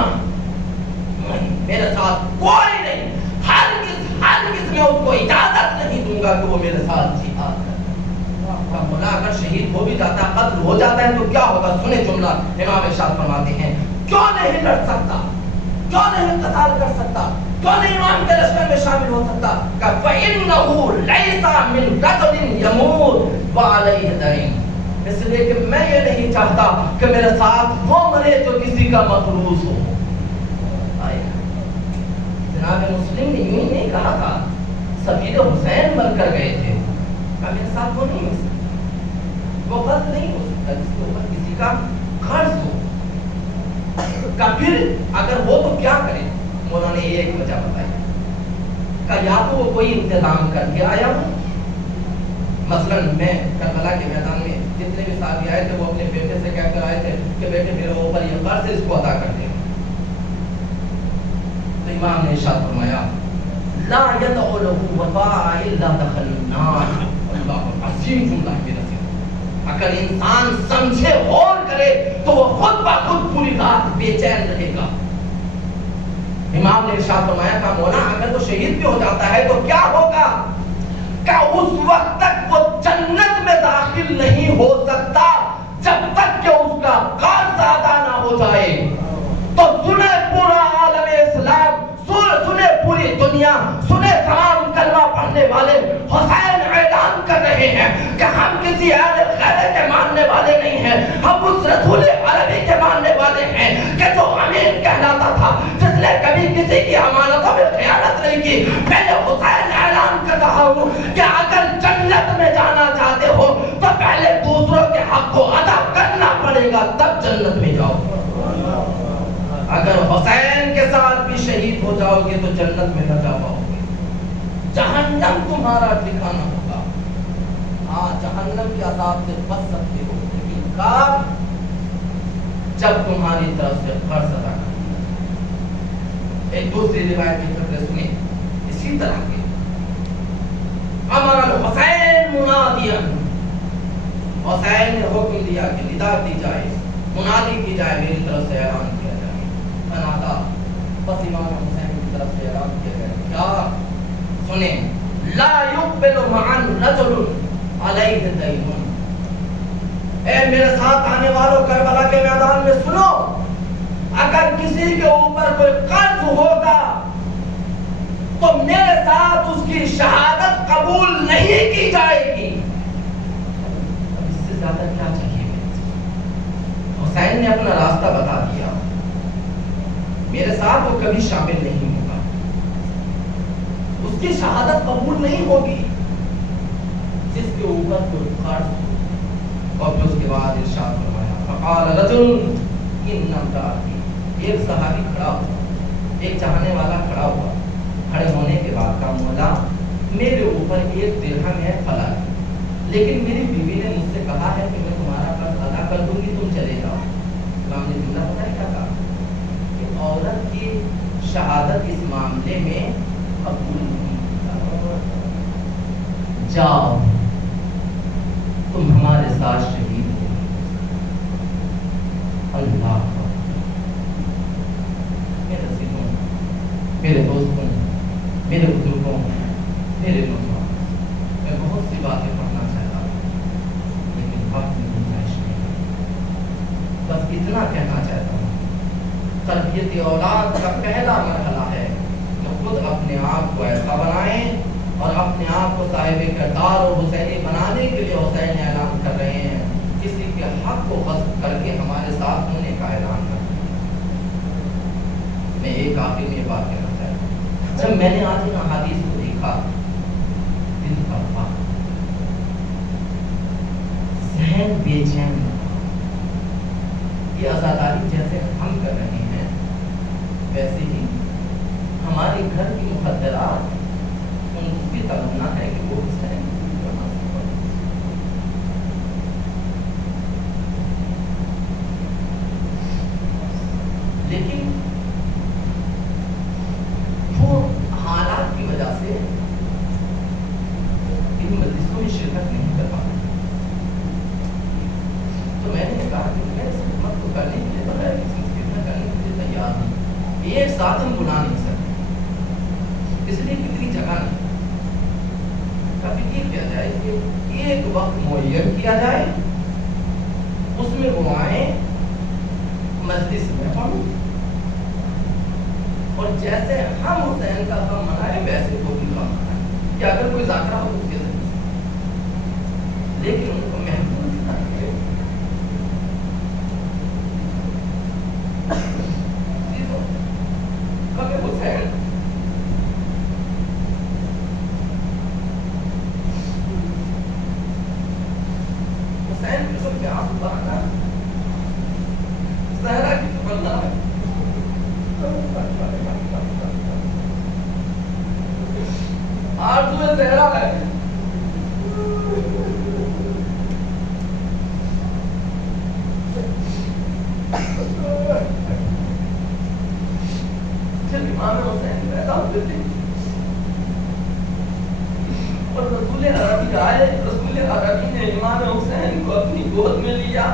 میرے ساتھ کوئی نہیں، ہرگز میں اس کو اجازت نہیں دوں گا کہ وہ میرے ساتھ جہاد کرے. مولا اگر شہید ہو بھی جاتا ہے، قتل ہو جاتا ہے تو کیا ہوگا؟ سنیں جملہ امام ارشاد فرماتے ہیں کیوں نہیں لڑ سکتا، کیوں نہیں قتال کر سکتا، کیوں نہیں امام کے لشکر میں شامل ہو سکتا؟ کہ فَإِنَّهُ لَيْسَ مِنْ رَجُلٍ يَمُوتُ وَعَلَيْهِ دَيْنٌ، اس لیے کہ میں یہ نہیں چاہتا کہ میرے ساتھ وہ مرے جو کسی کا مقروض ہو. جناب مسلم نے یوں ہی نہیں کہا تھا، سبیل حسین مر کر گئے تھے، میرے ساتھ وہ نہیں ہو سکتا، وہ قتل نہیں ہو سکتا جس کے اوپر کسی کا قرض ہو. پھر اگر وہ تو کیا کرے؟ مولانا نے ایک وجہ بتائی کہ یا تو وہ کوئی انتظام کر کے آیا ہو. مثلا میں کربلا کے میدان میں جتنے بھی صحابی آئے تھے وہ اپنے بیٹے سے کہہ کر آئے تھے کہ بیٹے میرے اوپر یہ قرض ہے، اس کو ادا کر دیں. تو امام نے ارشاد فرمایا لا يدعو له وفاء الا دخل النار. اللہ عظیم جملہ ہے. اگر انسان سمجھے اور کرے تو وہ خود بخود پوری رات بے چین رہے گا. امام نے ارشاد فرمایا کہ مولا اگر وہ شہید بھی ہو جاتا ہے تو کیا ہوگا؟ کہ اس وقت تک وہ جنت میں داخل نہیں ہو سکتا جب تک کہ اس کا قرض ادا نہ ہو جائے. تو سنے پورا عالم اسلام، سنے پوری دنیا، سنے تمام کلمہ پڑھنے والے، حسین اعلان کر رہے ہیں کہ ہم کسی اہل خیر کے ماننے والے نہیں ہیں، ہم اس رسول عربی کے ماننے والے ہیں کہ جو امین کہلاتا تھا، جس نے کبھی کسی کی امانتوں میں خیانت نہیں کی. میں نے حسین اعلان کر رہا ہوں کہ اگر جنت میں جانا چاہتے ہو تو پہلے دوسروں کے حق کو ادا کرنا پڑے گا، تب جنت میں جاؤ. اگر حسین کے ساتھ بھی شہید ہو جاؤ گے تو جنت میں نہ جا پاؤ گے، جہنم تمہارا ٹھکانہ ہوگا. ہاں جہنم کے عذاب سے بچ سکتے ہو لیکن کب؟ جب تمہاری طرف سے قرض ادا کر. ایک دوسری روایت کی طرف سنیں اسی طرح کے امر الحسین منادیا، حسین نے حکم دیا کہ ندا دی جائے، منادی کی جائے، میری طرف سے اعلان کیا جائے. بناتا بس امام حسین کی طرف سے اعلان کیا گیا کیا؟ سنیں لا یقبل معن رجل علیہ دین. اے میرے ساتھ آنے والوں کربلا کے میدان میں سنو، اگر کسی کے اوپر کوئی قرض ہوگا تو میرے ساتھ اس کی شہادت قبول نہیں کی جائے گی. اب اس سے زیادہ کیا چاہیے؟ حسین نے اپنا راستہ بتا دیا، میرے ساتھ وہ کبھی شامل نہیں ہوگا، اس کی شہادت قبول نہیں ہوگی جس کے اوپر کوئی قرض ہو. اور پھر اس کے بعد ارشاد فرمایا فقال رجل ان امراتی، ایک صحابی کھڑا ہوا، ایک چاہنے والا کھڑا میرے اوپر 1 درہم ہے فلاں، لیکن میری بیوی نے مجھ سے کہا ہے کہ میں تمہارا قرض ادا کر دوں گی، تم چلے جاؤ۔ امام نے جملہ پتہ ہے کیا کہا کہ عورت کی شہادت اس معاملے میں قبول نہیں، جاؤ تم ہمارے ساتھ شہید ہو۔ اللہ میرے عزیزوں، میرے دوستوں، میرے بزرگوں، میرے نوجوان، میں بہت سی باتیں پڑھنا چاہتا ہوں لیکن وقت میں گنجائش نہیں، بس اتنا کہنا چاہتا ہوں، تربیت اولاد کا پہلا مرحلہ ہے کہ خود اپنے آپ کو ایسا بنائیں، اور اپنے آپ کو صاحب کردار اور حسینی بنانے کے لیے حسین اعلان کر رہے ہیں، کسی کے حق کو غصب کر کے ہمارے ساتھ ہونے کا اعلان کر رہے ہیں۔ میں ایک آخر میں بات کہنا چاہتا ہوں، جب میں نے آج ان احادیث کو دیکھا، دل کا بات ذہن بے چین، یہ عزاداری جیسے ہم کر رہے ہیں ویسے ہی ہمارے گھر کی مخدرات ان کو بھی تمنا ہے کہ وہ حسین لیکن وہ حالات کی وجہ سے ان مجلسوں میں شرکت نہیں کر پاتے، تو میں نے کہا کہ میں اس خدمت کو کرنے کے لیے بغیر کسی خدمت کرنے کے لیے تیار نہیں، ایک ساتھ ہم بنا نہیں سکتے، اس لیے کتنی جگہ نہیں، کبھی یہ کیا جائے کہ ایک وقت معین کیا جائے، اس میں وہ آئیں، مجلس میں پڑھوں، اور جیسے ہم حسین کا غم منائیں ویسے وہ بھی غم منائیں، کہ اگر کوئی ذاکرہ ہو اس کے ذریعے سے، لیکن ان کو محفوظ کر کے حسین حسین کی سب کیا بہانا زہرا کی تمنا ہے، آرزو زہرا ہے، جب امام حسین پیدا ہوتے تھے اور رسول عربی آئے، رسول عربی نے امام حسین کو اپنی گود میں لیا،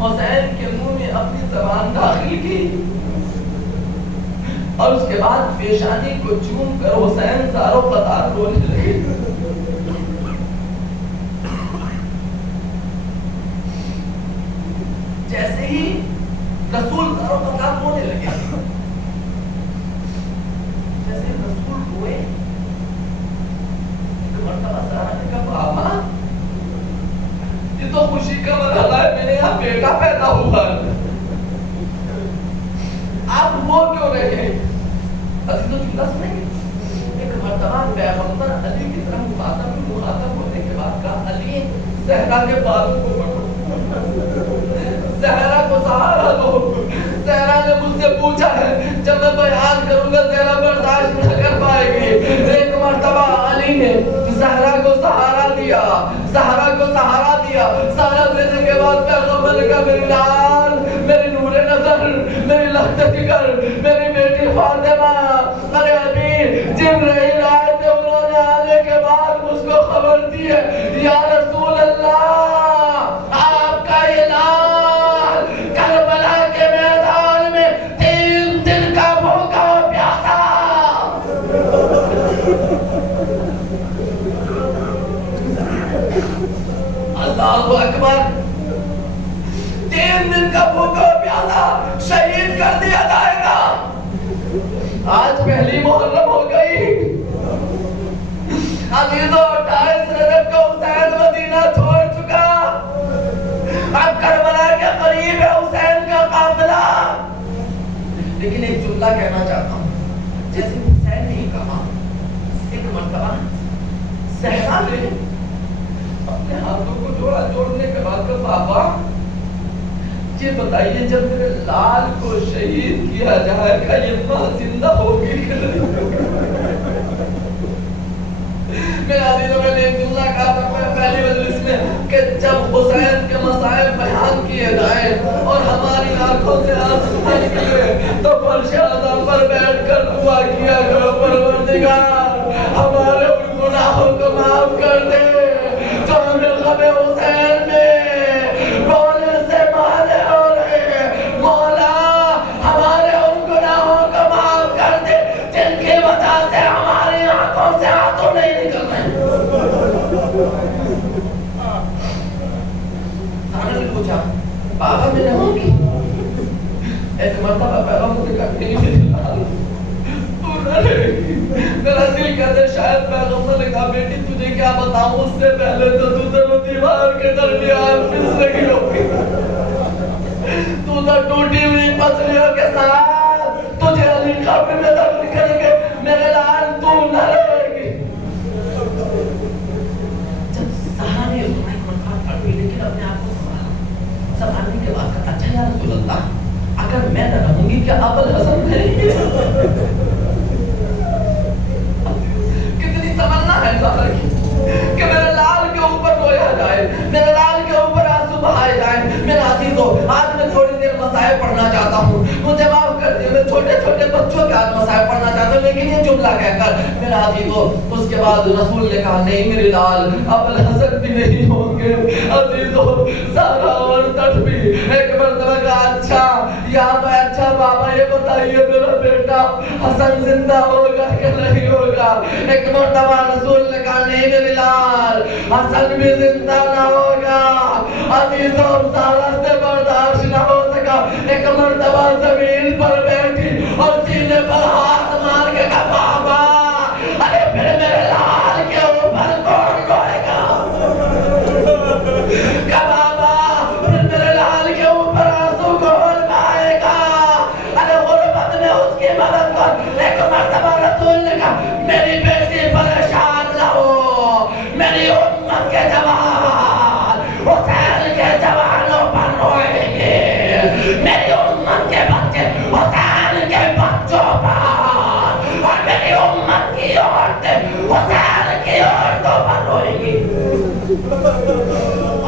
حسین کے منہ میں اپنی زبان داخل کی، اور اس کے بعد پیشانی کو چوم کر حسین زاروں قطار رونے لگے۔ جیسے ہی رسول زاروں قطار رونے لگے، جیسے رسول ہوئے، ایک مرتبہ زارا نے کہا بابا یہ تو خوشی کا مرحلہ ہے، میرے یہاں بیٹا پیدا ہوا، آپ وہ کیوں رہے؟ عزیزو جملہ سنیں گے، ایک مرتبہ پیغمبر علی کی طرف مخاطب ہونے کے بعد کہا علی زہرا کے بالوں کو پکڑو، زہرا کو سہارا دو۔ زہرا نے مجھ سے پوچھا ہے جب میں بیان کروں گا زہرا برداشت نہ کر پائے گی، ایک مرتبہ علی نے زہرا کو سہارا دیا، زہرا کو سہارا دیا، سہارا دینے کے بعد پیغمبر نے کہا میری لال، میری نور نظر، میری لخت جگر، میری بیٹی فاطمہ، ارے ابھی جبرائیل آئے تھے، انہوں نے آنے کے بعد مجھ کو خبر دی ہے یا رسول اللہ آپ کا یہ لال کربلا کے میدان میں 3 دن کا بھوکا پیاسا، اللہ اکبر، 3 دن کا بھوکا پیاسا شہید کر دیا جائے گا۔ آج پہلی محرم ہو گئی، عزیزو 28 رجب کو حسین مدینہ چھوڑ چکا، اب کربلا کے قریب ہے حسین کا قافلہ۔ لیکن ایک جملہ کہنا چاہتا ہوں، جیسے حسین نے کہا، ایک مرتبہ زہرا نے اپنے ہاتھوں کو جوڑا، جوڑنے کے بعد کہا بابا یہ بتائیے جب میرے لال کو شہید کیا کیا جائے گا یہ ماں زندہ ہوگی کہ نہیں؟ میرے عزیزوں میں نے ایک جملہ کہا تھا پہلی مجلس میں کہ جب حسین کے مسائل بیان کیے جائیں اور ہماری آنکھوں سے آنسو نکلے تو فرش اعظم پر بیٹھ کر دعا کیا کرو پروردگار ہمارے ان گناہوں کو معاف کر دے جو ہمیں غم حسین میں رونے سے مارے ہو رہے مولا ہمارے ان گناہوں کو معاف کر دے جن کی وجہ سے ہماری آنکھوں سے آنسو نہیں نکل رہے۔ سارا نے پوچھا بابا میں نے ہوں کی ایک مرتبہ پہلا مجھے کہتے نہیں میرا دل کہتے شاید پیغمبر نے کہا بیٹی تجھے کیا بتاؤں اس سے پہلے تو تو دیوار کے درمیان پھسل گئی ہوگی تو ٹوٹی ہوئی پسلیوں کے ساتھ تجھے علی قبر میں دفن کریں گے میرے لال تو نہ رہے گی۔ جب سہرا نے اسمائی منفعات پڑھ گئی لیکن اپنے آپ کو سنبھالنے کے بعد کہا اچھا یا رسول اللہ اگر میں نہ رہوں گی کیا ابوالحسن کریں گے؟ کتنی تمنا ہے سارا کی کہ میرے لال کے اوپر رویا جائے میرے لال کے اوپر آنسو بہائے جائیں۔ میرا عزیزو آج میں تھوڑی دیر مسائل پڑھنا چاہتا ہوں مجھے معاف کر دیں میں چھوٹے چھوٹے بچوں کے آج مسائل پڑھنا چاہتا ہوں لیکن یہ جملہ کہہ کر میرا عزیزو اس کے بعد رسول نے کہا نہیں میرے لال ابوالحسن بھی نہیں ہوں گے۔ عزیزو سارا اور تٹ بھی ایک مرتبہ کہا اچھا یاد ہے اچھا بابا یہ بتائیے میرا بیٹا حسن زندہ ہوگا کہ نہیں ہوگا؟ ایک مرتبہ رسول نے کہا نہیں میرے لال حسن بھی زندہ نہ ہوگا۔ عزیزوں سارا سے برداشت نہ ہو سکا ایک مرتبہ زمین پر بیٹھی اور سینے پر ہاتھ مار کے کہا بابا ارے پھر میرے لال کے اوپر کون روئے گا؟ کہا بابا پھر میرے لال کے اوپر آنسو کون بہائے گا؟ ارے غربت میں اس کی مدد کر۔ ایک مرتبہ رسول نے کہا میری بیٹی پریشان نہ ہو میری امت کے جوان حسین کے جوانوں پر روئیں گے میری امت کے بچے حسین کے بچوں پر اور میری امت کی عورتیں حسین کی عورتوں پر روئیں گی۔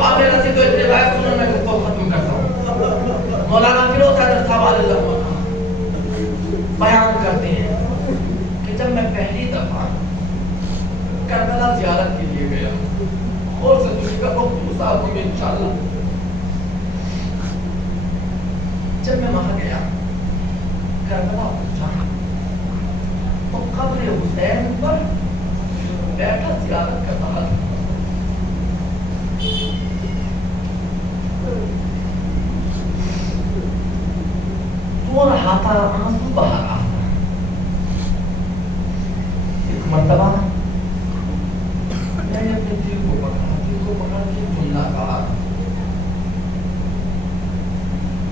آپ میرا سے تو اتنی روایت سنو میں کو ختم کرتا ہوں۔ مولانا فیروز حیدر صاحب علیہ الرحمہ بیان کرتے ہیں کہ جب میں پہلی دفعہ کربلا زیارت کے لیے گیا اور سے تجھے کا وقت صاحب ہوں گے انشاءاللہ جب میں وہاں گیا کربلا پہنچا تو قبر حسین پر بیٹھا زیارت کر رہا تھا۔ رو رہا تھا آنسو بہا رہا تھا۔ ایک مرتبہ میں نے اپنے دل کو پکڑا کے جملہ کہا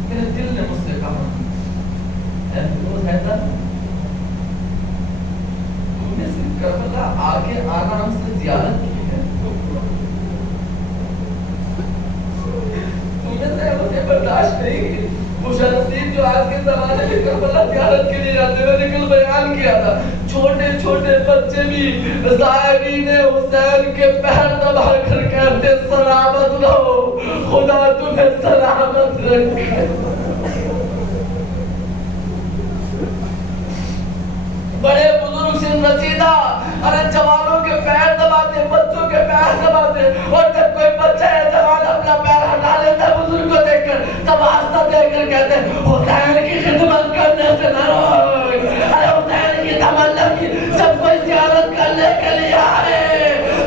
میرے دل نے مجھ سے کہا اے فیروز حیدر تم نے صرف کربلا آگے آرام سے زیارت کی ہے تم نے سے برداشت نہیں کی۔ مشرفین جو آج کے زمانے میں کربلا زیارت کے لیے جاتے ہیں نکل بیان کیا تھا چھوٹے چھوٹے بچے بھی زائرین حسین کے پیر دبا کر کہتے سلامت رہو خدا تمہیں سلامت رکھے۔ بڑے بزرگ سن رسیدہ ارے جوانوں کے پیر دباتے بچوں کے پیر دباتے اور جب کوئی بچہ ہے جوان اپنا پیر ہٹا لیتا ہے بزرگ کو دیکھ کر تب آستہ دیکھ کر کہتے ہیں حسین کی خدمت کرنے سے نہ روک۔ ارے حسین کی تمنا کی جب کوئی زیارت کرنے کے لیے آئے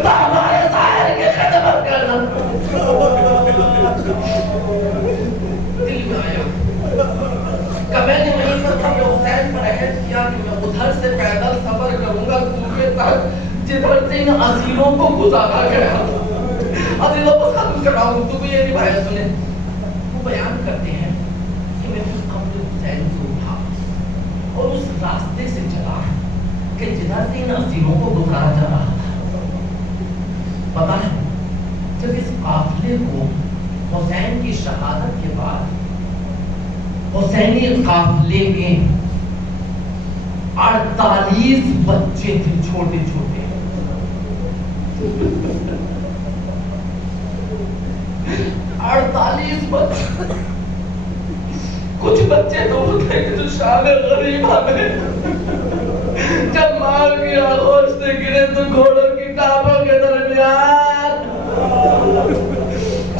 تو ہمارے ظاہر کی خدمت کرنا۔ دل میں آیا کہ میں نے وہیں پر اپنے حسین پر عہد کیا کہ میں ادھر سے پیدل سفر کروں گا کوفے تک جدھر سے ان اسیروں کو گزارا گیا۔ عزیزوں کو ختم کر رہا ہوں تو بھی یہ روایت سنیں وہ بیان کرتے ہیں کہ میں اس قبر حسین سے اٹھا اور اس راستے سے چلا کہ جدھر سے ان اسیروں کو گزارا جا رہا تھا۔ پتہ ہے جب اس قافلے کو حسین کی شہادت کے بعد حسینی قافلے میں 48 بچے تھے چھوٹے چھوٹے. 48 بچے. کچھ بچے تو ہوتے ہیں جو شام غریبہ میں جب ماں کی آغوش سے گرے تو گھوڑوں کی ٹانگوں کے درمیان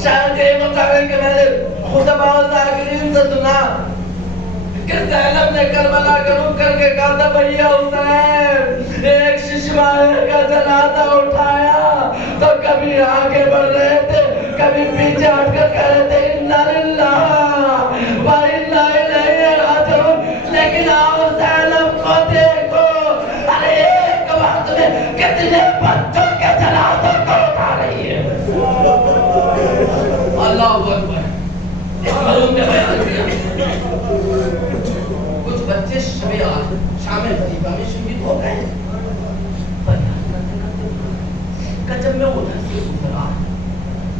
شاید یہ مطابق کہ میں نے خطبہ ذاکرین سے سنا کہ زینب نے کربلا کا رخ کر کے کہا تھا بھیا حسین ایک ششمانے کا جنازہ اٹھایا تو کبھی آگے بڑھ رہے تھے کبھی پیچھے ہٹ کر کہہ رہے تھے انا للہ و انا الیہ راجعون. لیکن آؤ زینب کو دیکھو ارے ایک وقت میں کتنے بچوں کے جنازوں کو اٹھا رہی ہے. اللہ اکبر. معلوم نے بیان کیا کچھ بچے شام غریبہ میں شہید ہو گئے. جب میں ادھر سے گزرا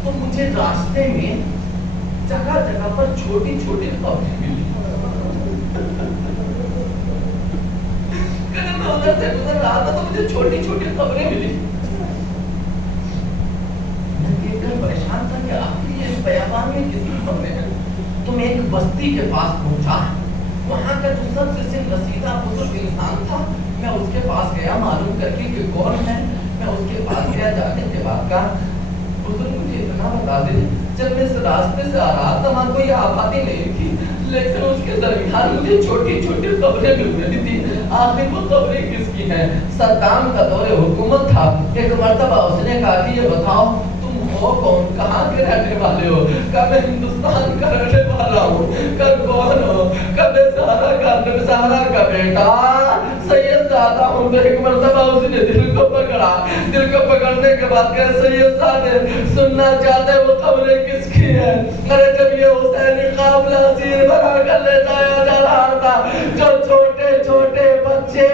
تو مجھے راستے میں جگہ جگہ پر چھوٹی چھوٹی قبریں ملی. جب میں ادھر سے گزر رہا تھا تو مجھے چھوٹی چھوٹی قبریں ملی. میں دیکھ کر پریشان تھا کہ آخر یہ بیابان میں کس کی قبریں ہیں. تو میں ایک بستی کے پاس پہنچا. وہاں کا جو سب سے رسیدہ بزرگ انسان تھا میں اس کے پاس گیا معلوم کر کے کہ کون ہے. میں اس کے پاس گیا. جانے کے بعد کہا بزرگ مجھے اتنا بتا دیں جب میں اس راستے سے آ رہا تھا وہاں کوئی آبادی نہیں تھی لیکن اس کے درمیان مجھے چھوٹی چھوٹی قبریں مل رہی تھی. آخر وہ قبریں کس کی ہیں؟ صدام کا دور حکومت تھا. ایک مرتبہ اس نے کہا کہ یہ بتاؤ ہو کون کہاں کے رہنے والے ہو؟ کہا میں ہندوستان کا رہنے والا ہوں. کہا کون ہو؟ کہا میں زہرا کا بیٹا سید زادہ ہوں. تو ایک مرتبہ اس نے دل کو پکڑا. دل کو پکڑنے کے بعد کہا سید زادے سننا چاہتے وہ قبریں کس کی ہے؟ ارے جب یہ حسینی قافلہ اسیر بنا کر لے جایا جا رہا تھا جو چھوٹے چھوٹے بچے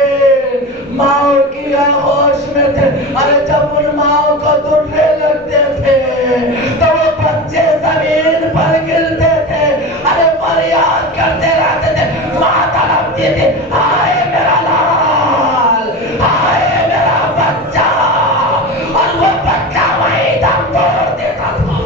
ماں کی آغوش میں تھے ارے جب ان ماں کو درے لگتے تھے تو وہ بچے زمین پر گرتے تھے ارے فریاد کرتے رہتے تھے. ماں تڑپتی تھی ہائے میرا لال ہائے میرا بچہ اور وہ بچہ وہیں دم توڑ دیتا تھا.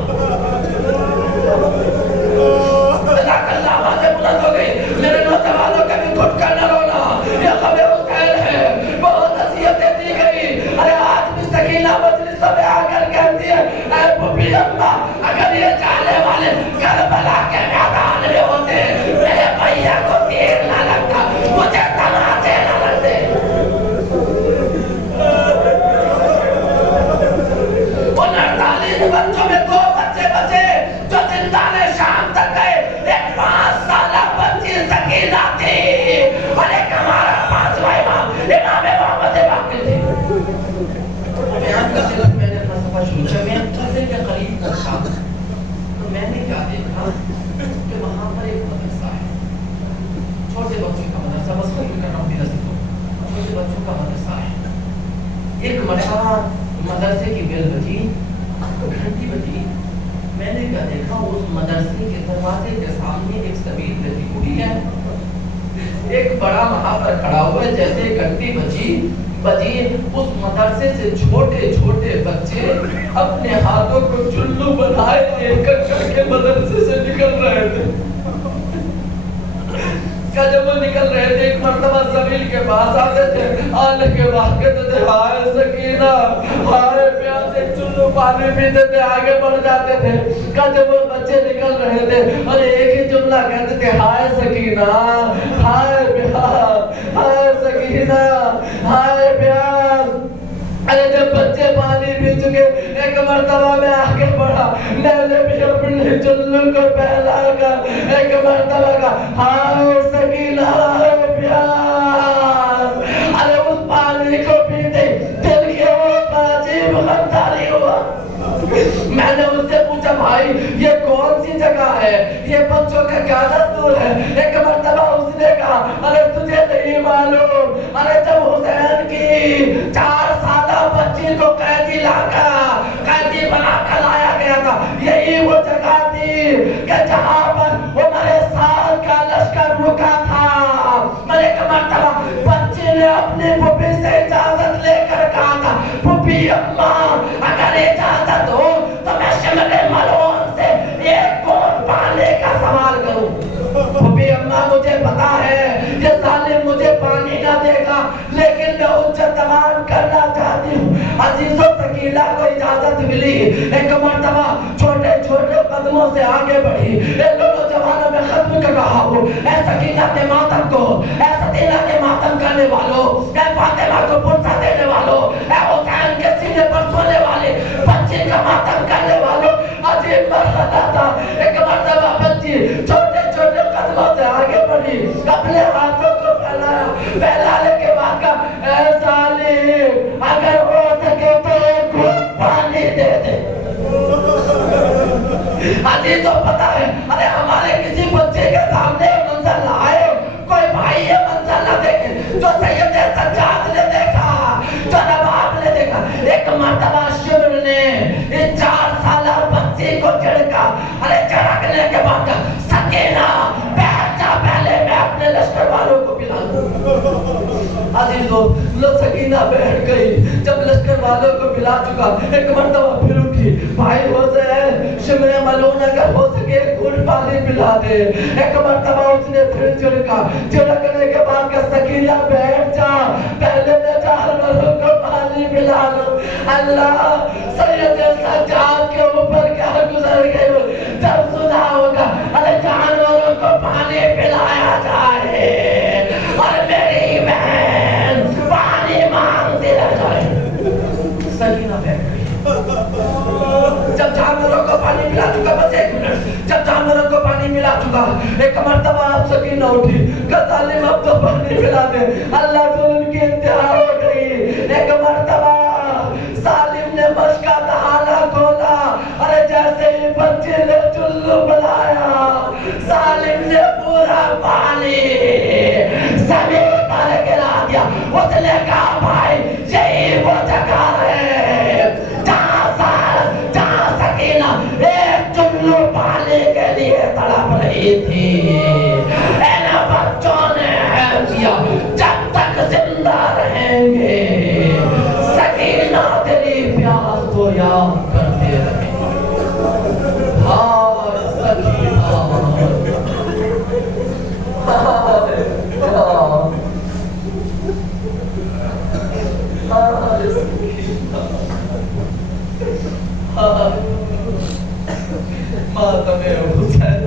جزاک اللہ باتیں بلند ہو گئی. میرے نوجوانوں کبھی گھٹ کر نہ رونا یہ خبر حسین ہے. بہت نصیحتیں دی گئی. ارے آج بھی سکینہ مجلسوں میں آ کر کہتی ہے اے پھوپھی اماں اگر یہ جانے والے کربلا کے میدان میں ہوتے میرے بھیا کو تیر نہ لگتا مجھے تماچے نہ لگتے. ان 48 بچوں میں 2 بچے بچے جو زندان شام تک گئے. ایک 5 سالہ بچی سکینہ تھی اور ایک ہمارا 5واں امام محمد باقر تھی. بیان کرتے وقت میں نے اپنا سفر شروع کیا. میں قبر کے قریب پہنچا تو میں نے کیا دیکھا کہ وہاں پر ایک مدرسہ ہے. چھوٹے بچوں کا مدرسہ. بس خود کر رہا ہوں میرا سے چھوٹے بچوں کا مدرسہ ہے. ایک مرتبہ مدرسے کی بیل بجی گھنٹی بجی. میں نے کیا دیکھا اس مدرسے کے دروازے کے سامنے ایک سبیل لگی ہوئی ہے. ایک بڑا وہاں پر کھڑا ہوا ہے. جیسے گھنٹی بجی اس مدرسے سے چھوٹے چھوٹے بچے اپنے ہاتھوں کو چلو بنائے ایک کر کے مدرسے سے نکل رہے تھے. کیا جب وہ نکل رہے تھے ایک مرتبہ زمین کے پاس آتے تھے آنے کے بعد کہتے تھے ہائے سکینہ ہائے پیاسے چلو پانی پیتے تھے آگے بڑھ جاتے تھے. کیا جب وہ بچے نکل رہے تھے اور ایک ہی جملہ کہتے تھے ہائے سکینہ ہائے پیاس ہائے سکینہ ہائے پیاس. ارے جب بچے پانی پی چکے ایک مرتبہ میں آگے بڑھا میں نے بھی اپنے چلو کو پہلا کر ایک مرتبہ کا ہائے سکینہ ہائے پیاس. ارے اس پانی کو پیتے دل کے اوپر عجیب غمداری ہوا. میں نے اس سے پوچھا بھائی یہ کون سی جگہ ہے یہ بچوں کا کیا دستور ہے؟ ایک مرتبہ اس نے کہا ارے تجھے نہیں معلوم ارے جب حسین کی 4 سالہ بچی کو قیدی بنا کر لایا گیا تھا یہی وہ جگہ تھی کہ جہاں پر عمر سال کا لشکر اپنی پھوپھی سے اجازت لے کر کہا تھا پھوپھی اماں اگر اجازت ہو تو میں شمر ملعون سے ایک گھونٹ پانی کا سوال کروں. پھوپھی اماں مجھے پتا ہے یہ ظالم مجھے پانی نہ دے گا لیکن میں حجت تمام کرنا چاہتی ہوں. عزیزوں سکینہ کو اجازت ملی. ایک مرتبہ چھوٹے چھوٹے قدموں سے آگے بڑھی. ان دونوں جوانوں میں ختم کر رہا ہوں اے سکینہ کے ماتم کو, اے سکینہ کے ماتم کرنے والوں, اے فاطمہ کو پرسہ دینے والوں, اے حسین کے سینے پر سونے والے بچے کا ماتم کرنے والوں. عجیب مرحلہ تھا. ایک مرتبہ بچی چھوٹے چھوٹے قدموں سے آگے بڑھی, اپنے ہاتھوں کو پھیلایا, پھیلانے کے بعد کہا اے ظالم اگر ہو سکے تو ایک گھونٹ پانی دے دے. عزیزوں پتا ہے ارے ہمارے کسی بچے کے سامنے یہ منظر نہ آئے, کوئی بھائی یہ منظر نہ دیکھے جو سید سجاد نے دیکھا, جو نواب نے دیکھا. ایک مرتبہ شمر نے اس 4 سالہ بچی کو جھڑکا. ارے جھڑکنے کے بعد سکینہ بیٹھ جا, پہلے میں اپنے لشکر والوں کو پلا دوں. عزیزوں سکینہ بیٹھ گئی. جب لشکر والوں کو پلا چکا ایک مرتبہ پھر اٹھی, بھائی حسین شمر ملعون اگر ہو سکے ایک گھونٹ پانی پلا دے. ایک مرتبہ اس نے پھر جھڑکا. جھڑکنے کے بعد کہ سکینہ بیٹھ جا, پہلے میں جانوروں کو پانی پلا لوں. اللہ سید سجاد کے اوپر کیا گزر گئی جب سنا ہوگا ارے جانوروں کو پانی پلایا جائے اور میری بہن پانی مانگتی رہ جائے. سکینہ بیٹھ گئی. جب جانوروں کو پانی ملا چکا, بس 1 منٹ, جب جانوروں کو پانی ملا چکا ایک مرتبہ آپ سکینہ اٹھی کہ ظالم اب تو پانی پلا دے. اللہ تو ان کی انتہا ہو گئی. ایک مرتبہ ظالم نے مشک کا دہانہ کھولا. ارے جیسے ہی بچے نے چلو بلایا ظالم نے پورا پانی زمین پر گرا دیا. اس نے کہا بھائی یہی وہ جگہ ہے جہاں سکینہ ایک چلو پانی کے لیے تڑپ رہی تھی. ان بچوں نے ہے کیا جب تک زندہ رہیں گے سکینہ تیری پیاس کو یاد کرتے رہیں. ہائے سکینہ, ہائے ماتم حسین.